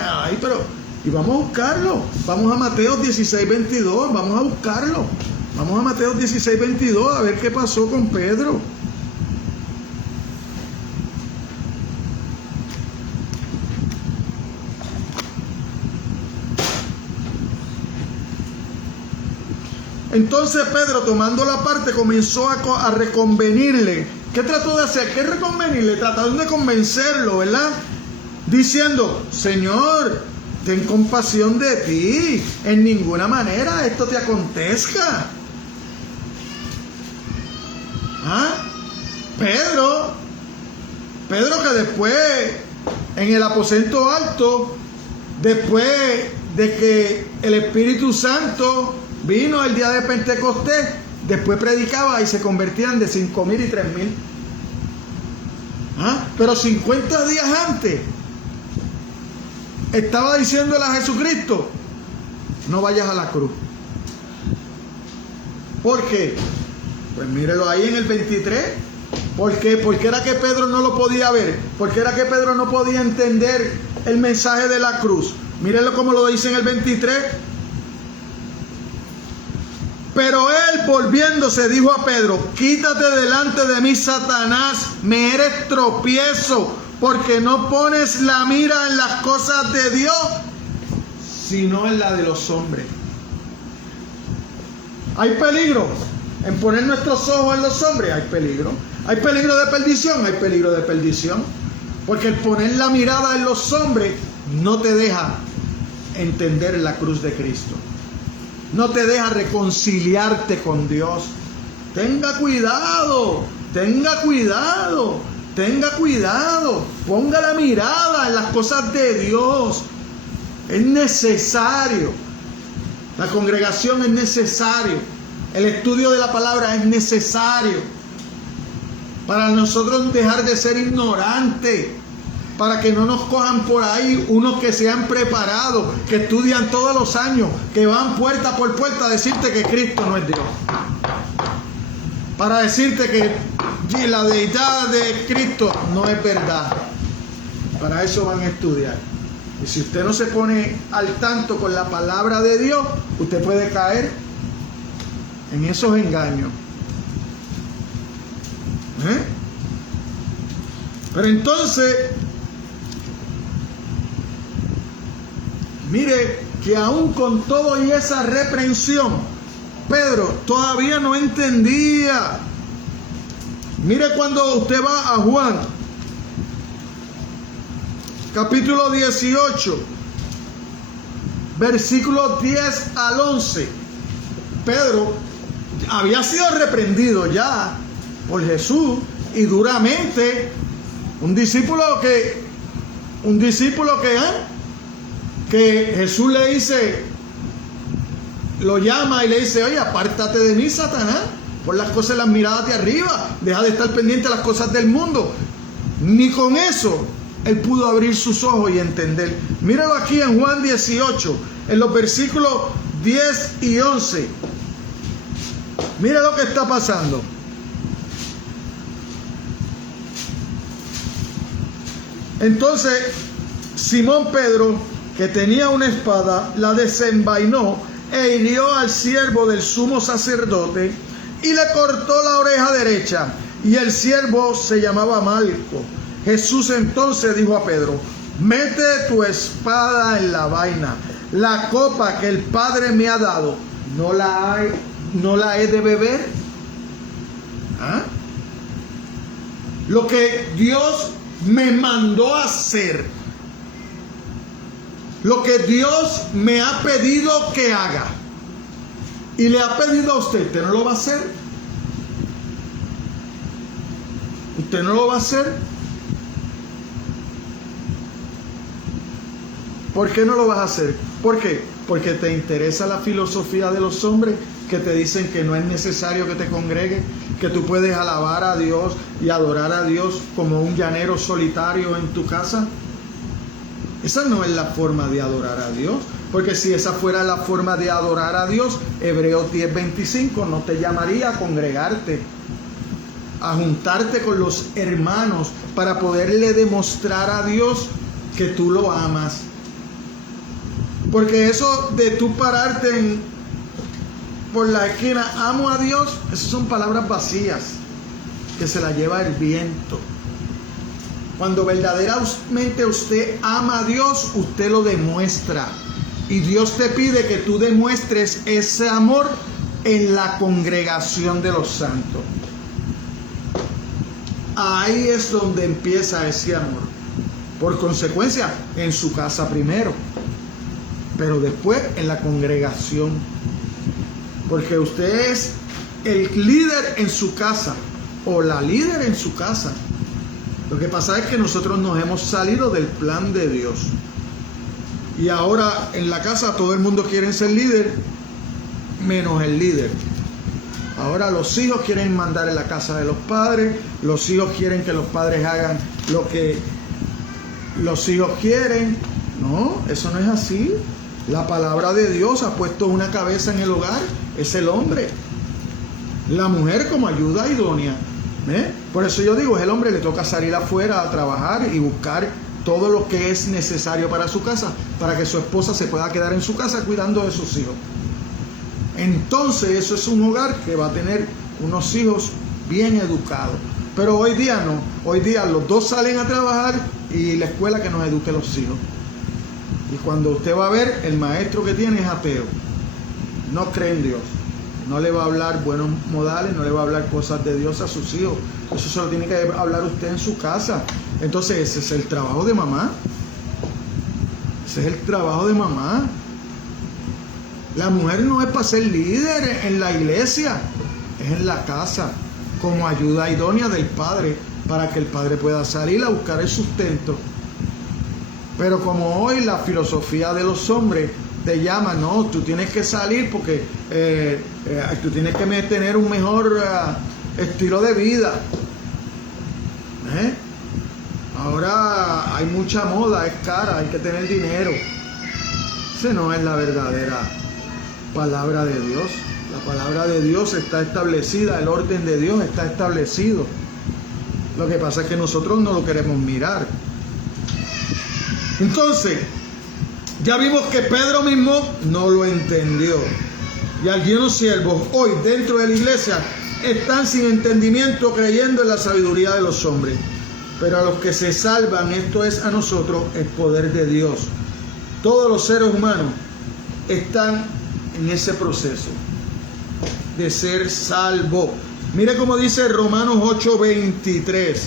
Ay, pero, y vamos a buscarlo. Vamos a Mateo 16, 22, vamos a buscarlo. Vamos a Mateo 16, 22, a ver qué pasó con Pedro. Entonces Pedro, tomando la parte, comenzó a reconvenirle. ¿Qué trató de hacer? ¿Qué reconvenirle? Tratando de convencerlo, ¿verdad? Diciendo, Señor, ten compasión de ti. En ninguna manera esto te acontezca. ¿Ah? Pedro que después, en el aposento alto, después de que el Espíritu Santo vino el día de Pentecostés, después predicaba y se convertían de 5,000 y 3,000. ¿Ah? Pero 50 días antes estaba diciéndole a Jesucristo, no vayas a la cruz. ¿Por qué? Pues mírelo ahí en el 23. ¿Por qué? Porque era que Pedro no lo podía ver. Porque era que Pedro no podía entender el mensaje de la cruz. Mírenlo como lo dice en el 23. Pero él, volviéndose, dijo a Pedro, quítate delante de mí, Satanás, me eres tropiezo, porque no pones la mira en las cosas de Dios, sino en la de los hombres. ¿Hay peligro en poner nuestros ojos en los hombres? Hay peligro. ¿Hay peligro de perdición? Hay peligro de perdición. Porque el poner la mirada en los hombres no te deja entender la cruz de Cristo. No te deja reconciliarte con Dios. Tenga cuidado, tenga cuidado, tenga cuidado. Ponga la mirada en las cosas de Dios. Es necesario. La congregación es necesario. El estudio de la palabra es necesario. Para nosotros dejar de ser ignorantes. Para que no nos cojan por ahí unos que se han preparado, que estudian todos los años, que van puerta por puerta a decirte que Cristo no es Dios. Para decirte que la deidad de Cristo no es verdad. Para eso van a estudiar. Y si usted no se pone al tanto con la palabra de Dios, usted puede caer en esos engaños. Pero entonces, mire que aún con todo y esa reprensión, Pedro todavía no entendía. Mire cuando usted va a Juan, capítulo 18, versículos 10 al 11. Pedro había sido reprendido ya por Jesús y duramente. Un discípulo que Jesús le dice, lo llama y le dice, oye, apártate de mí, Satanás, pon las cosas, las miradas de arriba, deja de estar pendiente de las cosas del mundo. Ni con eso él pudo abrir sus ojos y entender. Míralo aquí en Juan 18, en los versículos 10 y 11. Mira lo que está pasando. Entonces, Simón Pedro, que tenía una espada, la desenvainó e hirió al siervo del sumo sacerdote y le cortó la oreja derecha. Y el siervo se llamaba Malco. Jesús entonces dijo a Pedro, mete tu espada en la vaina. La copa que el Padre me ha dado, ¿no la he de beber? ¿Ah? Lo que Dios me mandó a hacer, lo que Dios me ha pedido que haga, y le ha pedido a usted, ¿usted no lo va a hacer? ¿Usted no lo va a hacer? ¿Por qué no lo vas a hacer? ¿Por qué? Porque te interesa la filosofía de los hombres que te dicen que no es necesario que te congregues, que tú puedes alabar a Dios y adorar a Dios como un llanero solitario en tu casa. Esa no es la forma de adorar a Dios. Porque si esa fuera la forma de adorar a Dios, Hebreos 10:25 no te llamaría a congregarte, a juntarte con los hermanos para poderle demostrar a Dios que tú lo amas. Porque eso de tú pararte por la esquina, amo a Dios, esas son palabras vacías que se las lleva el viento. Cuando verdaderamente usted ama a Dios, usted lo demuestra. Y Dios te pide que tú demuestres ese amor en la congregación de los santos. Ahí es donde empieza ese amor. Por consecuencia, en su casa primero, pero después en la congregación. Porque usted es el líder en su casa o la líder en su casa. Lo que pasa es que nosotros nos hemos salido del plan de Dios. Y ahora en la casa todo el mundo quiere ser líder, menos el líder. Ahora los hijos quieren mandar en la casa de los padres, los hijos quieren que los padres hagan lo que los hijos quieren. No, eso no es así. La palabra de Dios ha puesto una cabeza en el hogar, es el hombre. La mujer como ayuda idónea. Por eso yo digo, el hombre le toca salir afuera a trabajar y buscar todo lo que es necesario para su casa, para que su esposa se pueda quedar en su casa cuidando de sus hijos. Entonces eso es un hogar que va a tener unos hijos bien educados. Pero hoy día no, hoy día los dos salen a trabajar y la escuela que nos eduque los hijos. Y cuando usted va a ver, el maestro que tiene es ateo, no cree en Dios, no le va a hablar buenos modales, no le va a hablar cosas de Dios a sus hijos. Eso se lo tiene que hablar usted en su casa. Entonces ese es el trabajo de mamá. Ese es el trabajo de mamá. La mujer no es para ser líder en la iglesia, es en la casa, como ayuda idónea del padre, para que el padre pueda salir a buscar el sustento. Pero como hoy la filosofía de los hombres te llama, no, tú tienes que salir porque tú tienes que tener un mejor estilo de vida. Ahora hay mucha moda, es cara, hay que tener dinero. Esa no es la verdadera palabra de Dios. La palabra de Dios está establecida, el orden de Dios está establecido. Lo que pasa es que nosotros no lo queremos mirar. Entonces, ya vimos que Pedro mismo no lo entendió. Y algunos siervos hoy dentro de la iglesia están sin entendimiento creyendo en la sabiduría de los hombres. Pero a los que se salvan, esto es a nosotros, el poder de Dios. Todos los seres humanos están en ese proceso de ser salvo. Mire cómo dice Romanos 8:23.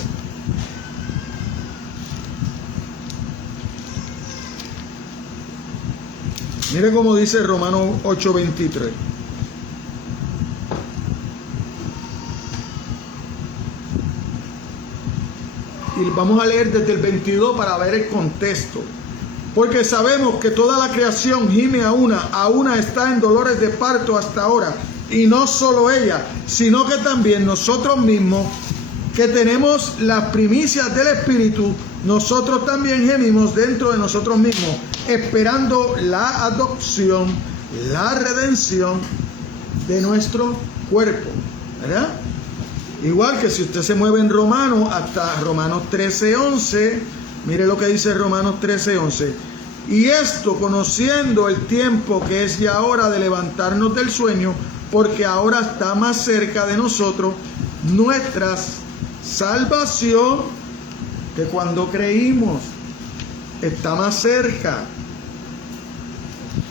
Mire cómo dice Romanos 8:23. Y vamos a leer desde el 22 para ver el contexto. Porque sabemos que toda la creación gime a una está en dolores de parto hasta ahora. Y no solo ella, sino que también nosotros mismos, que tenemos las primicias del Espíritu, nosotros también gemimos dentro de nosotros mismos, esperando la adopción, la redención de nuestro cuerpo. ¿Verdad? Igual que si usted se mueve en Romanos, hasta Romanos 13:11, mire lo que dice Romanos 13:11. Y esto conociendo el tiempo que es ya hora de levantarnos del sueño, porque ahora está más cerca de nosotros nuestra salvación que cuando creímos. Está más cerca.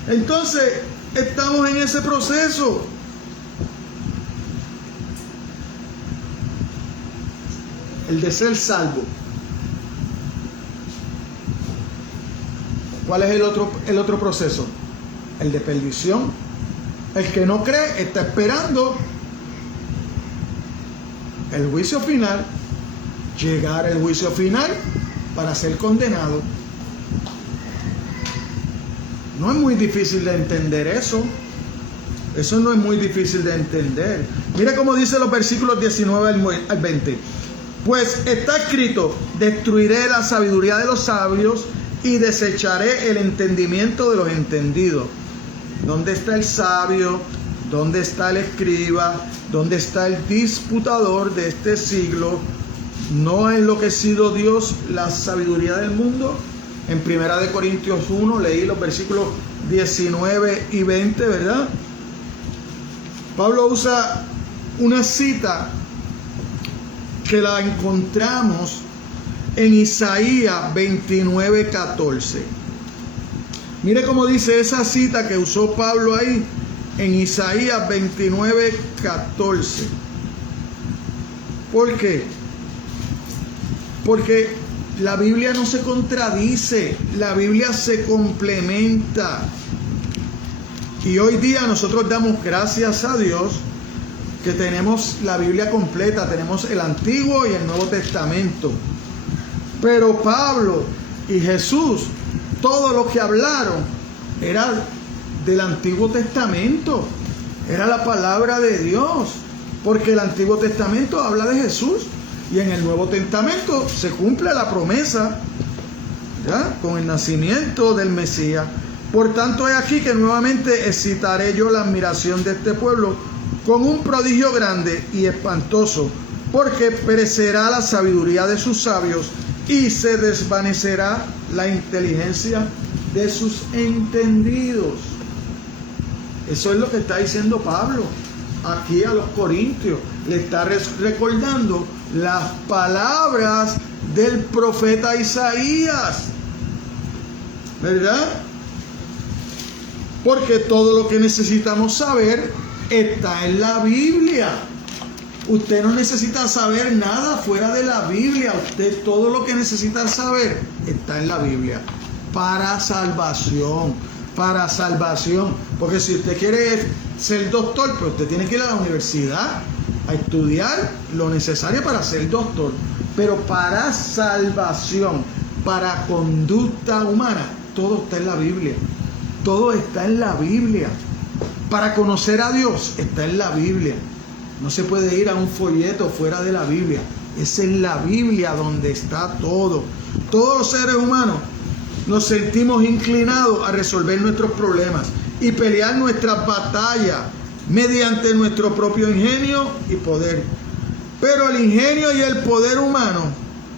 Entonces, estamos en ese proceso. El de ser salvo. ¿Cuál es el otro proceso? El de perdición. El que no cree está esperando el juicio final, llegar al juicio final para ser condenado. No es muy difícil de entender eso. Eso no es muy difícil de entender. Mira cómo dice los versículos 19 al 20. Pues está escrito, destruiré la sabiduría de los sabios y desecharé el entendimiento de los entendidos. ¿Dónde está el sabio? ¿Dónde está el escriba? ¿Dónde está el disputador de este siglo? ¿No ha enloquecido Dios la sabiduría del mundo? En 1 Corintios 1 leí los versículos 19 y 20, ¿verdad? Pablo usa una cita que la encontramos en Isaías 29:14. Mire cómo dice esa cita que usó Pablo ahí en Isaías 29:14. ¿Por qué? Porque la Biblia no se contradice, la Biblia se complementa. Y hoy día nosotros damos gracias a Dios que tenemos la Biblia completa, tenemos el Antiguo y el Nuevo Testamento. Pero Pablo y Jesús, todo lo que hablaron era del Antiguo Testamento, era la palabra de Dios, porque el Antiguo Testamento habla de Jesús y en el Nuevo Testamento se cumple la promesa, ¿ya?, con el nacimiento del Mesías. Por tanto, he aquí que nuevamente excitaré yo la admiración de este pueblo con un prodigio grande y espantoso, porque perecerá la sabiduría de sus sabios y se desvanecerá la inteligencia de sus entendidos. Eso es lo que está diciendo Pablo aquí a los corintios. Le está recordando las palabras del profeta Isaías, ¿verdad? Porque todo lo que necesitamos saber está en la Biblia. Usted no necesita saber nada fuera de la Biblia. Usted todo lo que necesita saber está en la Biblia. Para salvación. Para salvación. Porque si usted quiere ser doctor, pues usted tiene que ir a la universidad a estudiar lo necesario para ser doctor. Pero para salvación, para conducta humana, todo está en la Biblia. Todo está en la Biblia. Para conocer a Dios está en la Biblia. No se puede ir a un folleto fuera de la Biblia. Es en la Biblia donde está todo. Todos los seres humanos nos sentimos inclinados a resolver nuestros problemas y pelear nuestras batallas mediante nuestro propio ingenio y poder. Pero el ingenio y el poder humano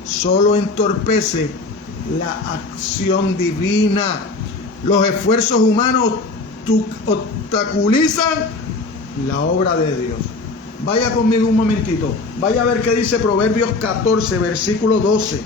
solo entorpece la acción divina. Los esfuerzos humanos obstaculizan la obra de Dios. Vaya conmigo un momentito. Vaya a ver qué dice Proverbios 14, versículo 12.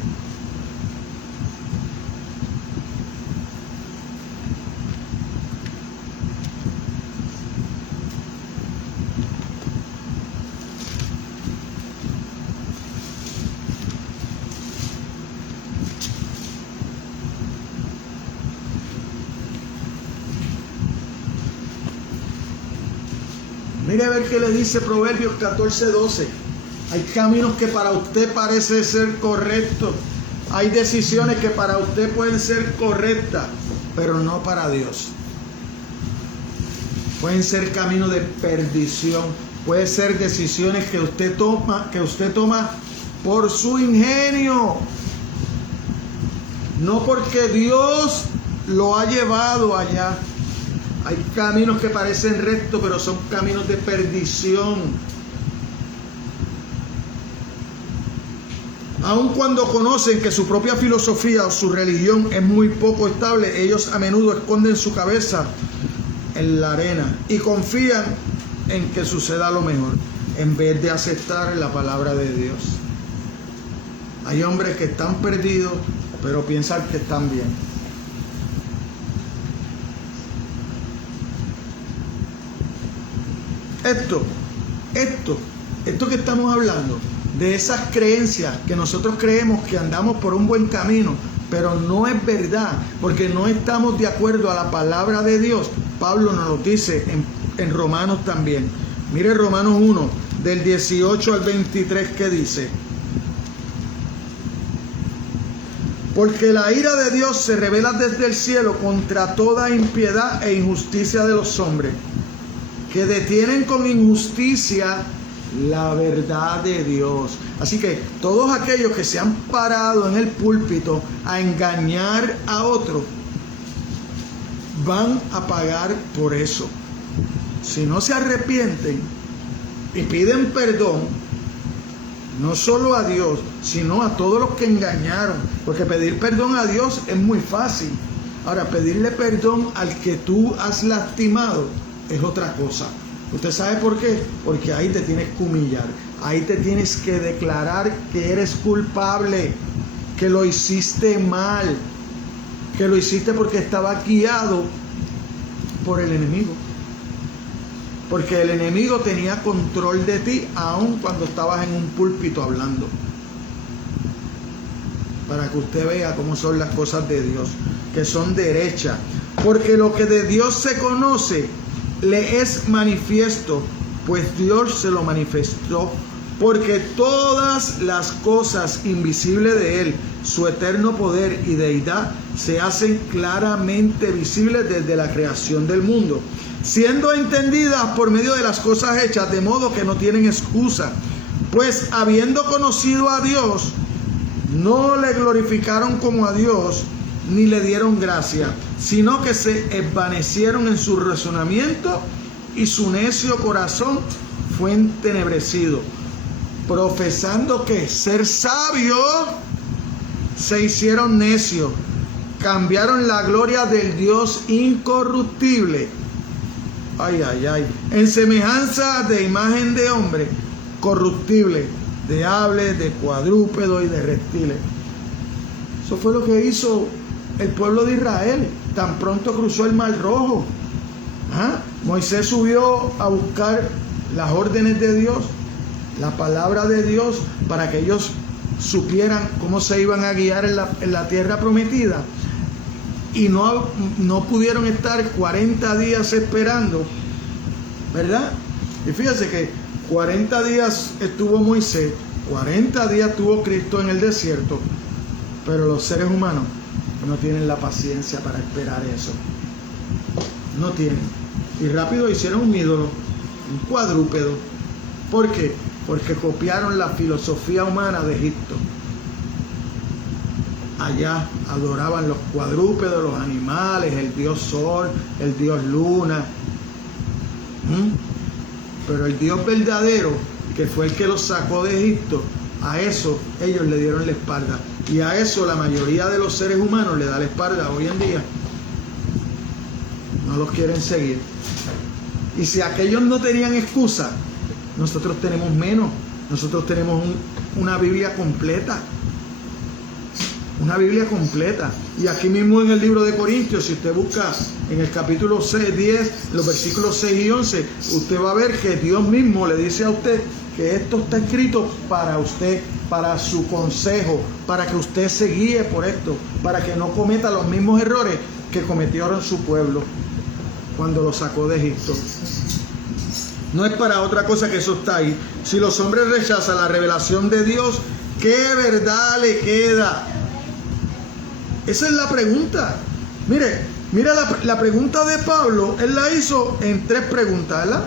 Mire a ver qué le dice Proverbios 14:12. Hay caminos que para usted parece ser correctos. Hay decisiones que para usted pueden ser correctas, pero no para Dios. Pueden ser caminos de perdición. Pueden ser decisiones que usted toma por su ingenio. No porque Dios lo ha llevado allá. Hay caminos que parecen rectos, pero son caminos de perdición. Aun cuando conocen que su propia filosofía o su religión es muy poco estable, ellos a menudo esconden su cabeza en la arena y confían en que suceda lo mejor, en vez de aceptar la palabra de Dios. Hay hombres que están perdidos, pero piensan que están bien. Esto que estamos hablando, de esas creencias que nosotros creemos que andamos por un buen camino, pero no es verdad, porque no estamos de acuerdo a la palabra de Dios. Pablo nos lo dice en Romanos también. Mire Romanos 1, del 18 al 23, que dice: porque la ira de Dios se revela desde el cielo contra toda impiedad e injusticia de los hombres, que detienen con injusticia la verdad de Dios. Así que todos aquellos que se han parado en el púlpito a engañar a otro, van a pagar por eso. Si no se arrepienten y piden perdón, no solo a Dios, sino a todos los que engañaron, porque pedir perdón a Dios es muy fácil. Ahora, pedirle perdón al que tú has lastimado es otra cosa. ¿Usted sabe por qué? Porque ahí te tienes que humillar, ahí te tienes que declarar que eres culpable, que lo hiciste mal, que lo hiciste porque estaba guiado por el enemigo. Porque el enemigo tenía control de ti aun cuando estabas en un púlpito hablando. Para que usted vea cómo son las cosas de Dios, que son derechas. Porque lo que de Dios se conoce le es manifiesto, pues Dios se lo manifestó. Porque todas las cosas invisibles de Él, su eterno poder y deidad, se hacen claramente visibles desde la creación del mundo, siendo entendidas por medio de las cosas hechas, de modo que no tienen excusa. Pues habiendo conocido a Dios, no le glorificaron como a Dios, ni le dieron gracia, sino que se envanecieron en su razonamiento, y su necio corazón fue entenebrecido. Profesando que ser sabios, se hicieron necios, cambiaron la gloria del Dios incorruptible, en semejanza de imagen de hombre corruptible, de aves, de cuadrúpedos y de reptiles. Eso fue lo que hizo el pueblo de Israel tan pronto cruzó el Mar Rojo. Moisés subió a buscar las órdenes de Dios, la palabra de Dios, para que ellos supieran cómo se iban a guiar en la tierra prometida. Y no pudieron estar 40 días esperando, ¿verdad? Y fíjense que 40 días estuvo Moisés, 40 días tuvo Cristo en el desierto, pero los seres humanos no tienen la paciencia para esperar eso. No tienen. Y rápido hicieron un ídolo, un cuadrúpedo. ¿Por qué? Porque copiaron la filosofía humana de Egipto. Allá adoraban los cuadrúpedos, los animales, el dios sol, el dios luna. Pero el Dios verdadero, que fue el que los sacó de Egipto, a eso ellos le dieron la espalda. Y a eso la mayoría de los seres humanos le da la espalda hoy en día. No los quieren seguir. Y si aquellos no tenían excusa, nosotros tenemos menos. Nosotros tenemos una Biblia completa. Una Biblia completa. Y aquí mismo en el libro de Corintios, si usted busca en el capítulo 6, 10, los versículos 6 y 11, usted va a ver que Dios mismo le dice a usted que esto está escrito para usted, para su consejo, para que usted se guíe por esto, para que no cometa los mismos errores que cometieron su pueblo cuando lo sacó de Egipto. No es para otra cosa que eso está ahí. Si los hombres rechazan la revelación de Dios, ¿qué verdad le queda? Esa es la pregunta. Mira la pregunta de Pablo, él la hizo en 3 preguntas, ¿verdad?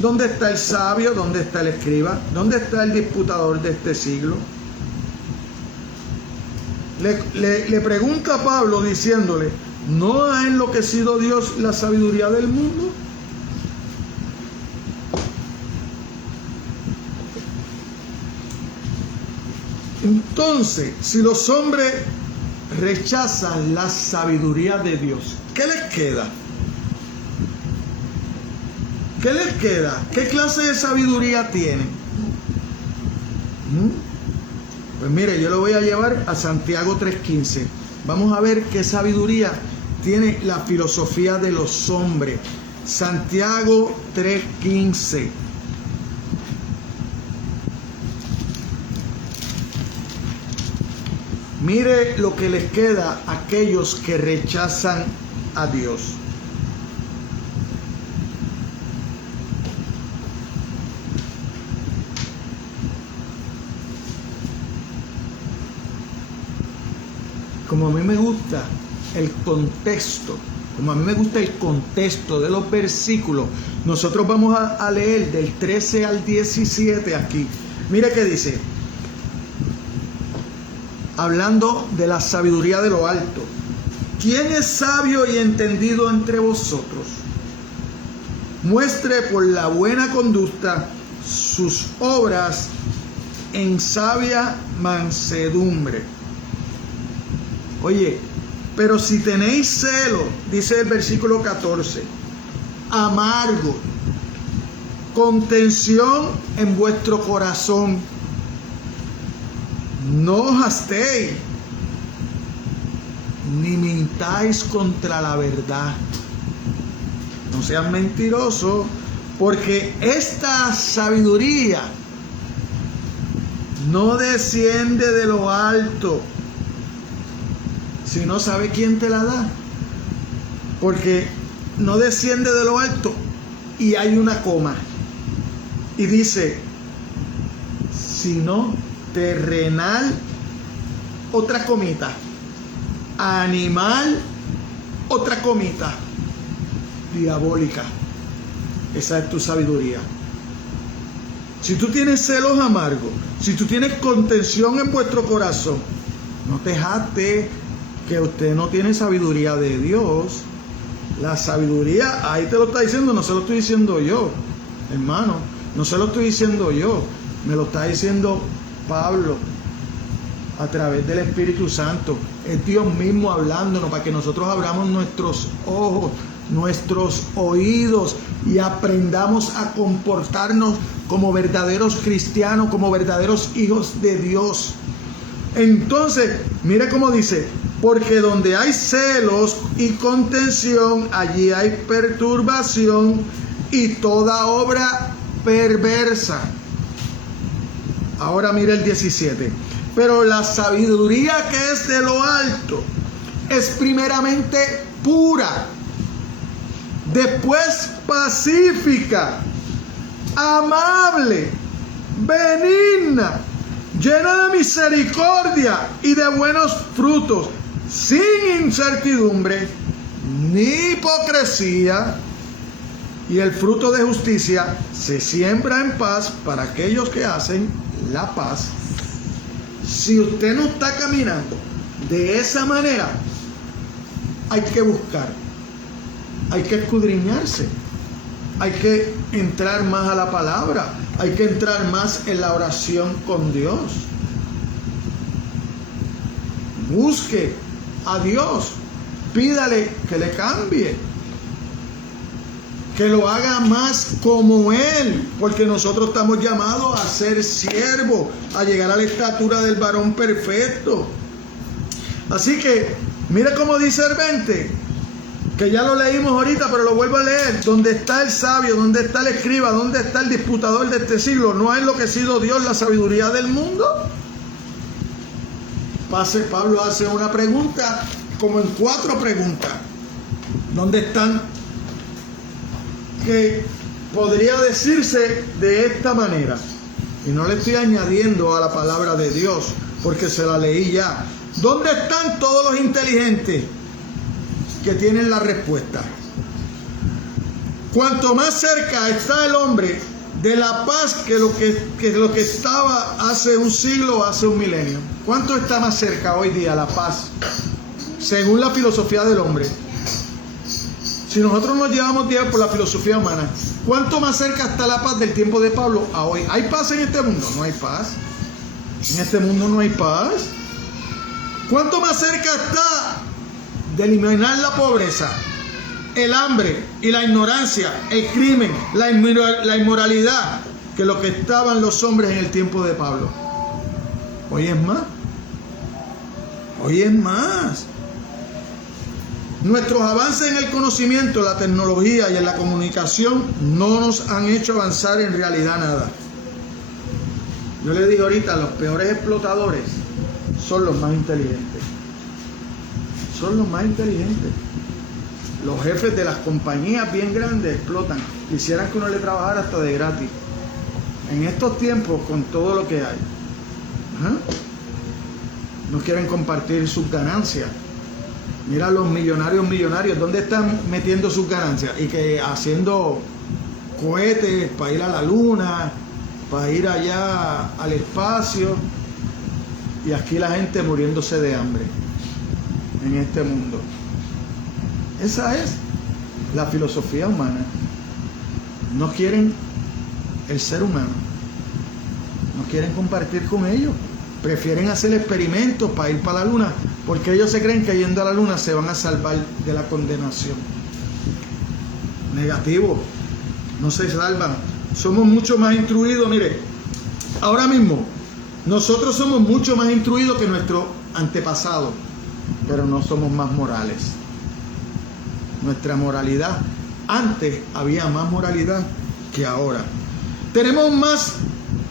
¿Dónde está el sabio? ¿Dónde está el escriba? ¿Dónde está el disputador de este siglo? Le pregunta a Pablo diciéndole, ¿no ha enloquecido Dios la sabiduría del mundo? Entonces, si los hombres rechazan la sabiduría de Dios, ¿qué les queda? ¿Qué les queda? ¿Qué clase de sabiduría tienen? Pues mire, yo lo voy a llevar a Santiago 3:15. Vamos a ver qué sabiduría tiene la filosofía de los hombres. Santiago 3:15. Mire lo que les queda a aquellos que rechazan a Dios. Como a mí me gusta el contexto, de los versículos, nosotros vamos a leer del 13 al 17 aquí. Mire qué dice. hablando de la sabiduría de lo alto. ¿Quién es sabio y entendido entre vosotros? Muestre por la buena conducta sus obras en sabia mansedumbre. Oye, pero si tenéis celo, dice el versículo 14, amargo, contención en vuestro corazón, no os hastéis, ni mintáis contra la verdad. No seas mentiroso, porque esta sabiduría no desciende de lo alto, sino ¿sabe quién te la da? Porque no desciende de lo alto y hay una coma y dice, sino terrenal, otra comita, animal, otra comita, diabólica. Esa es tu sabiduría. Si tú tienes celos amargos, si tú tienes contención en vuestro corazón, no te jactes que usted no tiene sabiduría de Dios. La sabiduría, ahí te lo está diciendo, no se lo estoy diciendo yo, hermano, no se lo estoy diciendo yo, me lo está diciendo Pablo a través del Espíritu Santo. Es Dios mismo hablándonos para que nosotros abramos nuestros ojos, nuestros oídos y aprendamos a comportarnos como verdaderos cristianos, como verdaderos hijos de Dios. Entonces, mira cómo dice, porque donde hay celos y contención, allí hay perturbación y toda obra perversa. Ahora mira el 17. Pero la sabiduría que es de lo alto es primeramente pura, después pacífica, amable, benigna, llena de misericordia y de buenos frutos, sin incertidumbre ni hipocresía, y el fruto de justicia se siembra en paz para aquellos que hacen la paz. Si usted no está caminando de esa manera, hay que buscar, hay que escudriñarse, hay que entrar más a la palabra, hay que entrar más en la oración con Dios. Busque a Dios, pídale que le cambie, que lo haga más como Él, porque nosotros estamos llamados a ser siervos, a llegar a la estatura del varón perfecto. Así que, mira cómo dice el 20, que ya lo leímos ahorita, pero lo vuelvo a leer. ¿Dónde está el sabio? ¿Dónde está el escriba? ¿Dónde está el disputador de este siglo? ¿No ha enloquecido Dios la sabiduría del mundo? Pablo hace una pregunta, como en 4 preguntas. ¿Dónde están? Que podría decirse de esta manera, y no le estoy añadiendo a la palabra de Dios, porque se la leí ya. ¿Dónde están todos los inteligentes que tienen la respuesta? Cuanto más cerca está el hombre de la paz que lo que estaba hace un siglo o hace un milenio. ¿Cuánto está más cerca hoy día la paz? Según la filosofía del hombre. Si nosotros nos llevamos por la filosofía humana, ¿cuánto más cerca está la paz del tiempo de Pablo a hoy? ¿Hay paz en este mundo? No hay paz. En este mundo no hay paz. ¿Cuánto más cerca está de eliminar la pobreza, el hambre y la ignorancia, el crimen, la inmoralidad, que lo que estaban los hombres en el tiempo de Pablo? Hoy es más. Hoy es más. Nuestros avances en el conocimiento, la tecnología y en la comunicación no nos han hecho avanzar en realidad nada. Yo le digo ahorita, los peores explotadores son los más inteligentes. Son los más inteligentes. Los jefes de las compañías bien grandes explotan. Quisieran que uno le trabajara hasta de gratis. En estos tiempos, con todo lo que hay. No quieren compartir sus ganancias. Mira los millonarios, ¿dónde están metiendo sus ganancias? Y que haciendo cohetes para ir a la luna, para ir allá al espacio. Y aquí la gente muriéndose de hambre en este mundo. Esa es la filosofía humana. No quieren el ser humano. No quieren compartir con ellos. Prefieren hacer experimentos para ir para la luna, porque ellos se creen que yendo a la luna se van a salvar de la condenación. Negativo. No se salvan. Somos mucho más instruidos. Mire, ahora mismo nosotros somos mucho más instruidos que nuestros antepasados, pero no somos más morales. Nuestra moralidad, antes había más moralidad que ahora. Tenemos más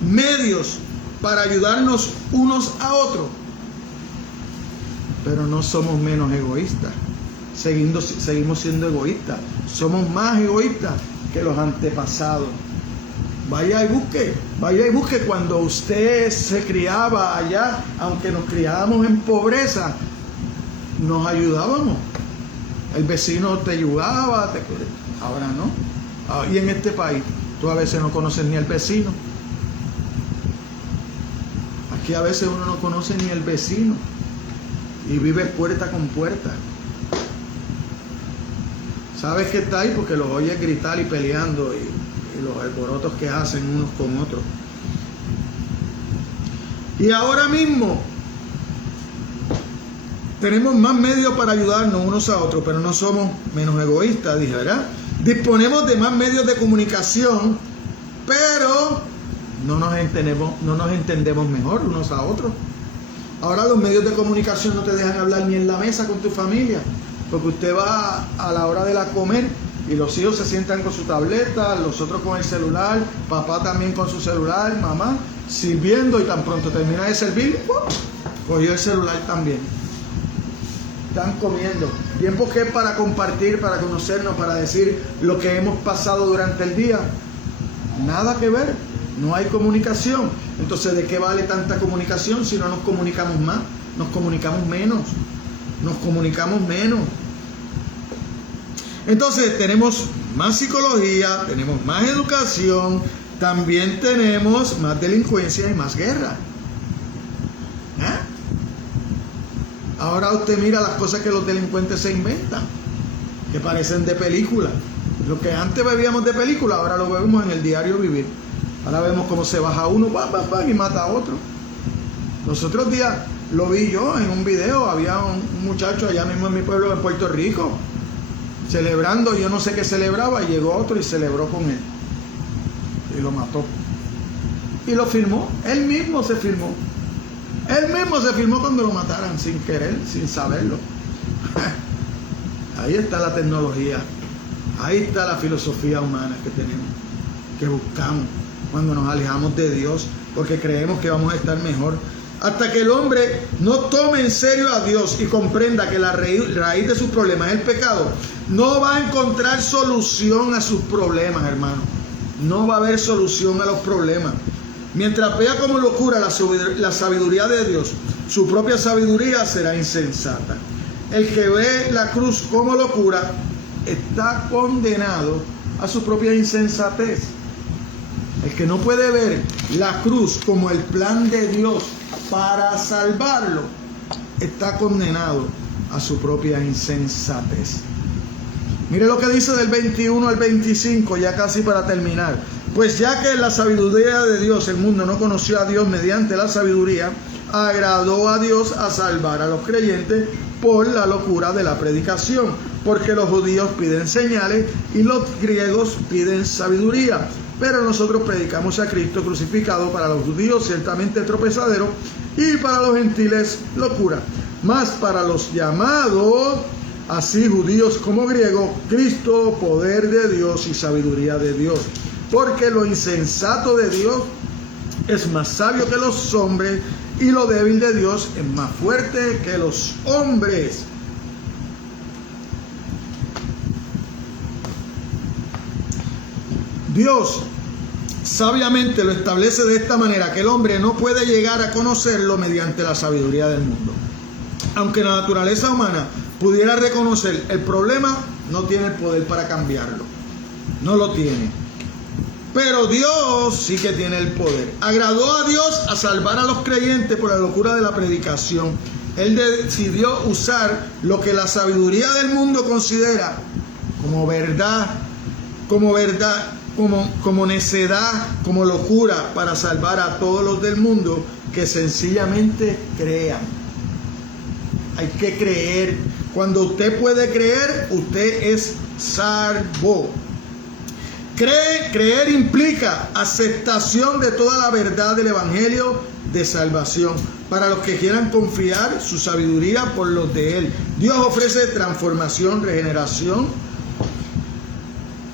medios para ayudarnos unos a otros, pero no somos menos egoístas. Seguimos siendo egoístas. Somos más egoístas que los antepasados. Vaya y busque cuando usted se criaba allá, aunque nos criábamos en pobreza, nos ayudábamos. El vecino te ayudaba, ahora no. Y en este país, tú a veces no conoces ni al vecino. Aquí a veces uno no conoce ni al vecino y vive puerta con puerta. Sabes que está ahí porque los oyes gritar y peleando y los alborotos que hacen unos con otros. Y ahora mismo tenemos más medios para ayudarnos unos a otros, pero no somos menos egoístas, dije, ¿verdad? Disponemos de más medios de comunicación, pero no nos entendemos mejor unos a otros. Ahora los medios de comunicación no te dejan hablar ni en la mesa con tu familia, porque usted va a la hora de la comer y los hijos se sientan con su tableta, los otros con el celular, papá también con su celular, mamá sirviendo, y tan pronto termina de servir, cogió el celular también. Están comiendo. Tiempo que es para compartir, para conocernos, para decir lo que hemos pasado durante el día. Nada que ver. No hay comunicación. Entonces, ¿de qué vale tanta comunicación si no nos comunicamos más? Nos comunicamos menos. Nos comunicamos menos. Entonces, tenemos más psicología, tenemos más educación, también tenemos más delincuencia y más guerra. Ahora usted mira las cosas que los delincuentes se inventan, que parecen de película. Lo que antes bebíamos de película, ahora lo vemos en el diario vivir. Ahora vemos cómo se baja uno y mata a otro. Los otros días lo vi yo en un video. Había un muchacho allá mismo en mi pueblo, en Puerto Rico, celebrando, yo no sé qué celebraba, y llegó otro y celebró con él. Y lo mató. Y lo filmó. Él mismo se filmó. Él mismo se filmó cuando lo mataran, sin querer, sin saberlo. Ahí está la tecnología. Ahí está la filosofía humana que tenemos, que buscamos cuando nos alejamos de Dios, porque creemos que vamos a estar mejor. Hasta que el hombre no tome en serio a Dios y comprenda que la raíz de sus problemas es el pecado, no va a encontrar solución a sus problemas, hermano. No va a haber solución a los problemas. Mientras vea como locura la sabiduría de Dios, su propia sabiduría será insensata. El que ve la cruz como locura está condenado a su propia insensatez. El que no puede ver la cruz como el plan de Dios para salvarlo está condenado a su propia insensatez. Mire lo que dice del 21 al 25, ya casi para terminar. Pues ya que en la sabiduría de Dios el mundo no conoció a Dios mediante la sabiduría, agradó a Dios a salvar a los creyentes por la locura de la predicación, porque los judíos piden señales y los griegos piden sabiduría. Pero nosotros predicamos a Cristo crucificado, para los judíos ciertamente tropezadero y para los gentiles locura. Mas para los llamados, así judíos como griegos, Cristo, poder de Dios y sabiduría de Dios. Porque lo insensato de Dios es más sabio que los hombres, y lo débil de Dios es más fuerte que los hombres. Dios sabiamente lo establece de esta manera, que el hombre no puede llegar a conocerlo mediante la sabiduría del mundo. Aunque la naturaleza humana pudiera reconocer el problema, no tiene el poder para cambiarlo. No lo tiene. Pero Dios sí que tiene el poder. Agradó a Dios a salvar a los creyentes por la locura de la predicación. Él decidió usar lo que la sabiduría del mundo considera como verdad, como necedad, como locura, para salvar a todos los del mundo que sencillamente crean. Hay que creer. Cuando usted puede creer, usted es salvo. Creer implica aceptación de toda la verdad del Evangelio de salvación para los que quieran confiar su sabiduría por los de Él. Dios ofrece transformación, regeneración,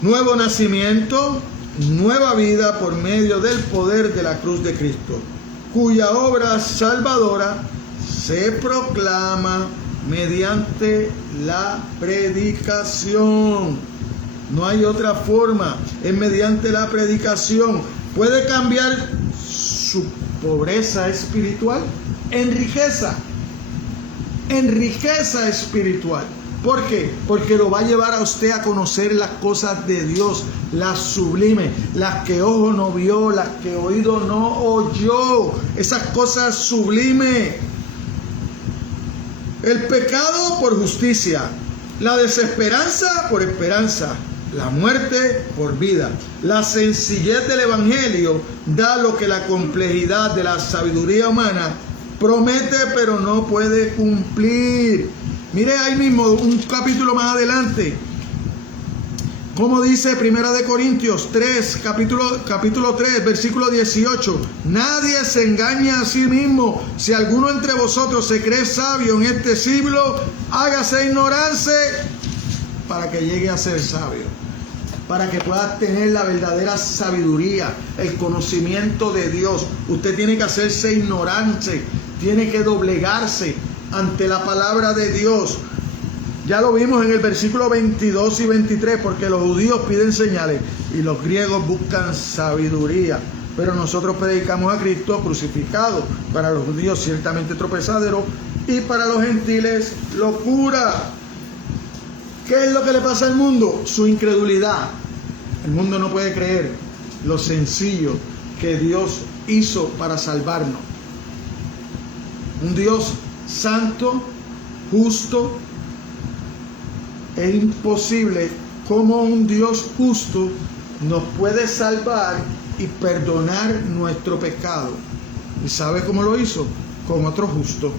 nuevo nacimiento, nueva vida por medio del poder de la cruz de Cristo, cuya obra salvadora se proclama mediante la predicación. No hay otra forma, es mediante la predicación. Puede cambiar su pobreza espiritual en riqueza espiritual. ¿Por qué? Porque lo va a llevar a usted a conocer las cosas de Dios, las sublimes, las que ojo no vio, las que oído no oyó, esas cosas sublimes. El pecado por justicia, la desesperanza por esperanza, la muerte por vida. La sencillez del Evangelio da lo que la complejidad de la sabiduría humana promete pero no puede cumplir. Mire ahí mismo, un capítulo más adelante, como dice 1 Corintios 3, capítulo 3, versículo 18. Nadie se engaña a sí mismo. Si alguno entre vosotros se cree sabio en este siglo, hágase ignorarse para que llegue a ser sabio. Para que pueda tener la verdadera sabiduría, el conocimiento de Dios. Usted tiene que hacerse ignorante, tiene que doblegarse ante la palabra de Dios. Ya lo vimos en el versículo 22 y 23, porque los judíos piden señales y los griegos buscan sabiduría. Pero nosotros predicamos a Cristo crucificado, para los judíos ciertamente tropezadero y para los gentiles locura. ¿Qué es lo que le pasa al mundo? Su incredulidad. El mundo no puede creer lo sencillo que Dios hizo para salvarnos. Un Dios santo, justo. Es imposible cómo un Dios justo nos puede salvar y perdonar nuestro pecado. ¿Y sabe cómo lo hizo? Con otro justo.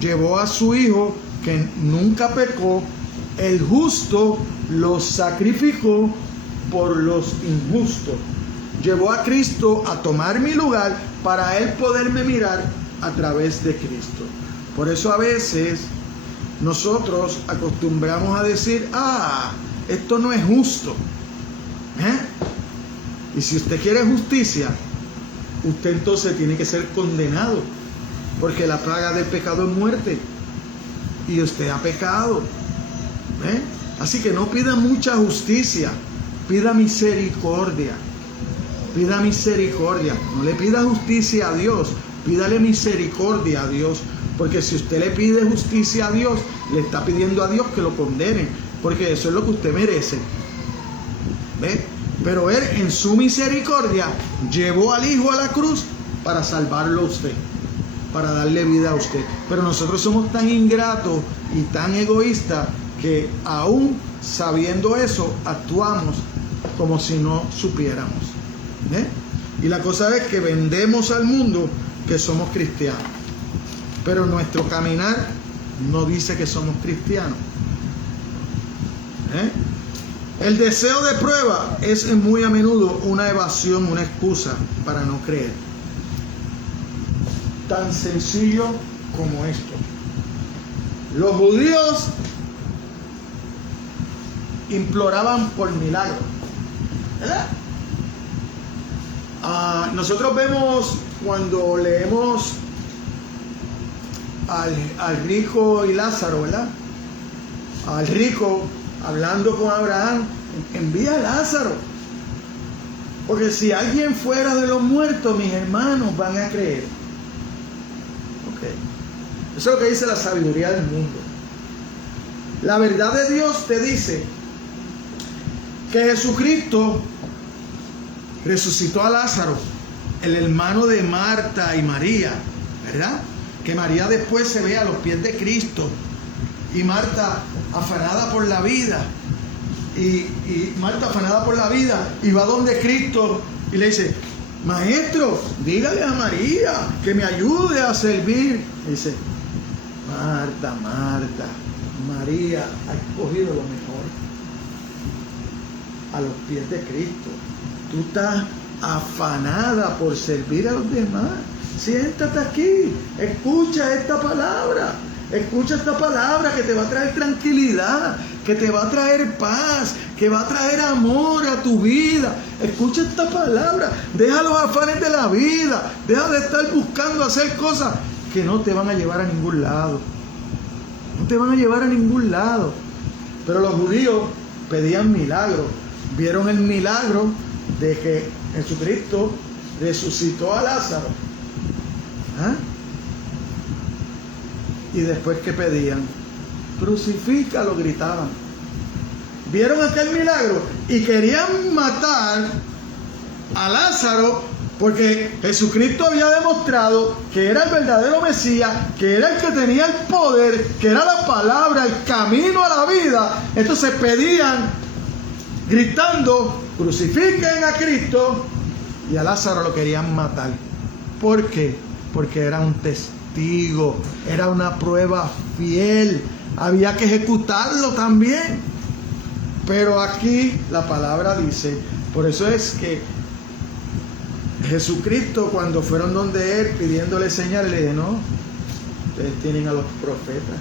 Llevó a su hijo que nunca pecó. El justo lo sacrificó por los injustos. Llevó a Cristo a tomar mi lugar para él poderme mirar a través de Cristo. Por eso a veces nosotros acostumbramos a decir, esto no es justo. Y si usted quiere justicia, usted entonces tiene que ser condenado, porque la plaga del pecado es muerte, y usted ha pecado. Así que no pida mucha justicia, pida misericordia. Pida misericordia. No le pida justicia a Dios, pídale misericordia a Dios. Porque si usted le pide justicia a Dios, le está pidiendo a Dios que lo condene, porque eso es lo que usted merece. Pero Él en su misericordia llevó al Hijo a la cruz para salvarlo a usted, para darle vida a usted. Pero nosotros somos tan ingratos y tan egoístas que aún sabiendo eso, actuamos como si no supiéramos. Y la cosa es que vendemos al mundo que somos cristianos, pero nuestro caminar no dice que somos cristianos. El deseo de prueba es muy a menudo una evasión, una excusa para no creer. Tan sencillo como esto. Los judíos imploraban por milagros, ¿verdad? Nosotros vemos cuando leemos al rico y Lázaro, ¿verdad? Al rico hablando con Abraham, envía a Lázaro, porque si alguien fuera de los muertos, mis hermanos van a creer. Eso es lo que dice la sabiduría del mundo. La verdad de Dios te dice que Jesucristo resucitó a Lázaro, el hermano de Marta y María, ¿verdad? Que María después se ve a los pies de Cristo y Marta afanada por la vida. Y Marta afanada por la vida y va donde Cristo y le dice: Maestro, dígale a María que me ayude a servir. Y dice: Marta, Marta, María ha escogido lo mejor. A los pies de Cristo. Tú estás afanada por servir a los demás. Siéntate aquí, escucha esta palabra. Escucha esta palabra que te va a traer tranquilidad, que te va a traer paz, que va a traer amor a tu vida. Escucha esta palabra. Deja los afanes de la vida. Deja de estar buscando hacer cosas que no te van a llevar a ningún lado. No te van a llevar a ningún lado. Pero los judíos pedían milagros. Vieron el milagro de que Jesucristo resucitó a Lázaro. ¿Ah? Y después, ¿qué pedían? Crucifícalo, gritaban. Vieron aquel milagro y querían matar a Lázaro porque Jesucristo había demostrado que era el verdadero Mesías, que era el que tenía el poder, que era la palabra, el camino a la vida. Entonces pedían, gritando: crucifiquen a Cristo. Y a Lázaro lo querían matar. ¿Por qué? Porque era un testigo, era una prueba fiel, había que ejecutarlo también. Pero aquí la palabra dice, por eso es que Jesucristo, cuando fueron donde él pidiéndole señales, le dijo: no, ustedes tienen a los profetas.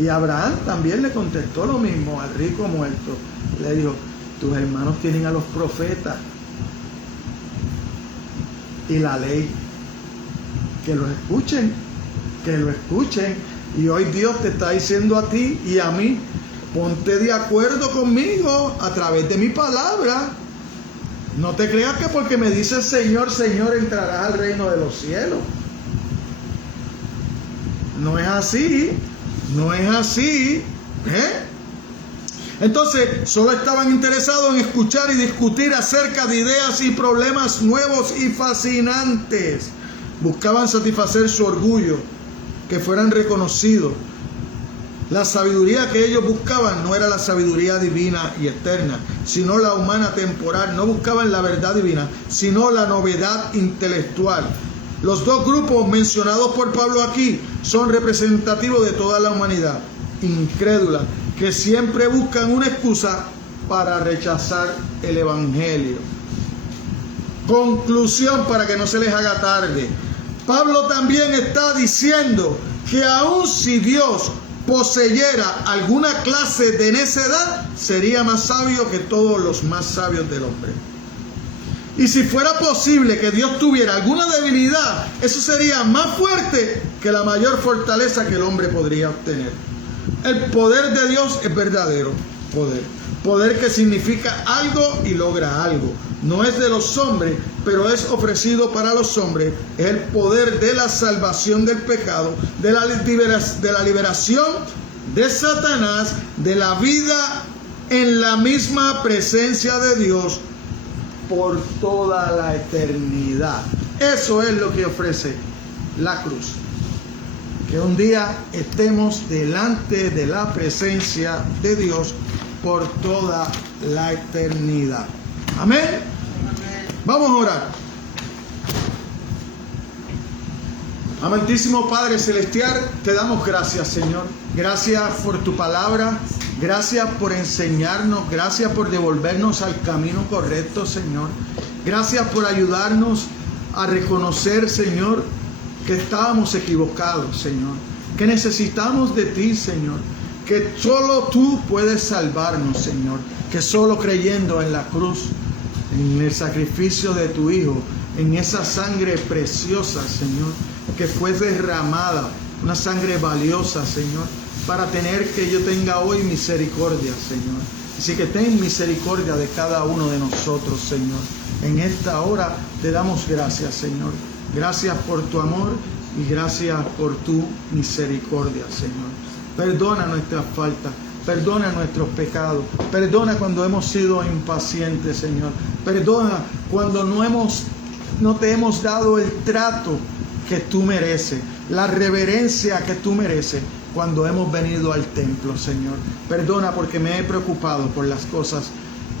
Y Abraham también le contestó lo mismo al rico muerto. Le dijo: tus hermanos tienen a los profetas y la ley. Que lo escuchen, que lo escuchen. Y hoy Dios te está diciendo a ti y a mí: ponte de acuerdo conmigo a través de mi palabra. No te creas que porque me dices Señor, Señor, entrarás al reino de los cielos. No es así, no es así. Entonces, solo estaban interesados en escuchar y discutir acerca de ideas y problemas nuevos y fascinantes. Buscaban satisfacer su orgullo, que fueran reconocidos. La sabiduría que ellos buscaban no era la sabiduría divina y eterna, sino la humana temporal. No buscaban la verdad divina, sino la novedad intelectual. Los dos grupos mencionados por Pablo aquí son representativos de toda la humanidad incrédula, que siempre buscan una excusa para rechazar el Evangelio. Conclusión, para que no se les haga tarde. Pablo también está diciendo que aun si Dios poseyera alguna clase de necedad, sería más sabio que todos los más sabios del hombre. Y si fuera posible que Dios tuviera alguna debilidad, eso sería más fuerte que la mayor fortaleza que el hombre podría obtener. El poder de Dios es verdadero poder. Poder que significa algo y logra algo. No es de los hombres, pero es ofrecido para los hombres. Es el poder de la salvación del pecado, de la liberación de Satanás, de la vida en la misma presencia de Dios por toda la eternidad. Eso es lo que ofrece la cruz. Que un día estemos delante de la presencia de Dios por toda la eternidad. Amén. Vamos a orar. Amantísimo Padre Celestial, te damos gracias, Señor. Gracias por tu palabra. Gracias por enseñarnos. Gracias por devolvernos al camino correcto, Señor. Gracias por ayudarnos a reconocer, Señor, que estábamos equivocados, Señor. Que necesitamos de ti, Señor. Que solo tú puedes salvarnos, Señor. Que solo creyendo en la cruz, en el sacrificio de tu Hijo, en esa sangre preciosa, Señor, que fue derramada, una sangre valiosa, Señor, para tener que yo tenga hoy misericordia, Señor. Así que ten misericordia de cada uno de nosotros, Señor. En esta hora te damos gracias, Señor. Gracias por tu amor y gracias por tu misericordia, Señor. Perdona nuestras faltas. Perdona nuestros pecados. Perdona cuando hemos sido impacientes, Señor. Perdona cuando no te hemos dado el trato que tú mereces, la reverencia que tú mereces cuando hemos venido al templo, Señor. Perdona porque me he preocupado por las cosas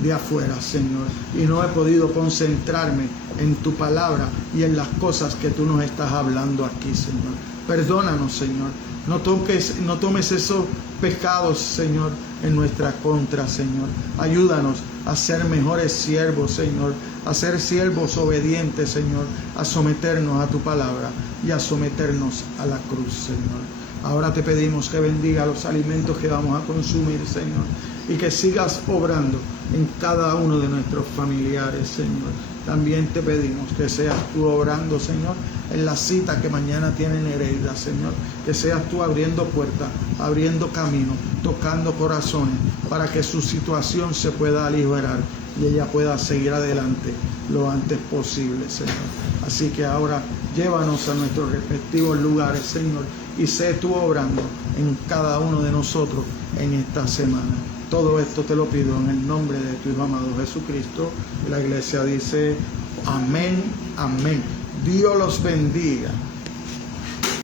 de afuera, Señor, y no he podido concentrarme en tu palabra y en las cosas que tú nos estás hablando aquí, Señor. Perdónanos, Señor. No tomes esos pecados, Señor, en nuestra contra, Señor. Ayúdanos a ser mejores siervos, Señor, a ser siervos obedientes, Señor, a someternos a tu palabra y a someternos a la cruz, Señor. Ahora te pedimos que bendiga los alimentos que vamos a consumir, Señor, y que sigas obrando en cada uno de nuestros familiares, Señor. También te pedimos que seas tú obrando, Señor, en la cita que mañana tienen Nereida, Señor. Que seas tú abriendo puertas, abriendo caminos, tocando corazones, para que su situación se pueda aligerar y ella pueda seguir adelante lo antes posible, Señor. Así que ahora llévanos a nuestros respectivos lugares, Señor, y sé tú obrando en cada uno de nosotros en esta semana. Todo esto te lo pido en el nombre de tu Hijo amado Jesucristo. Y la iglesia dice amén, amén. Dios los bendiga.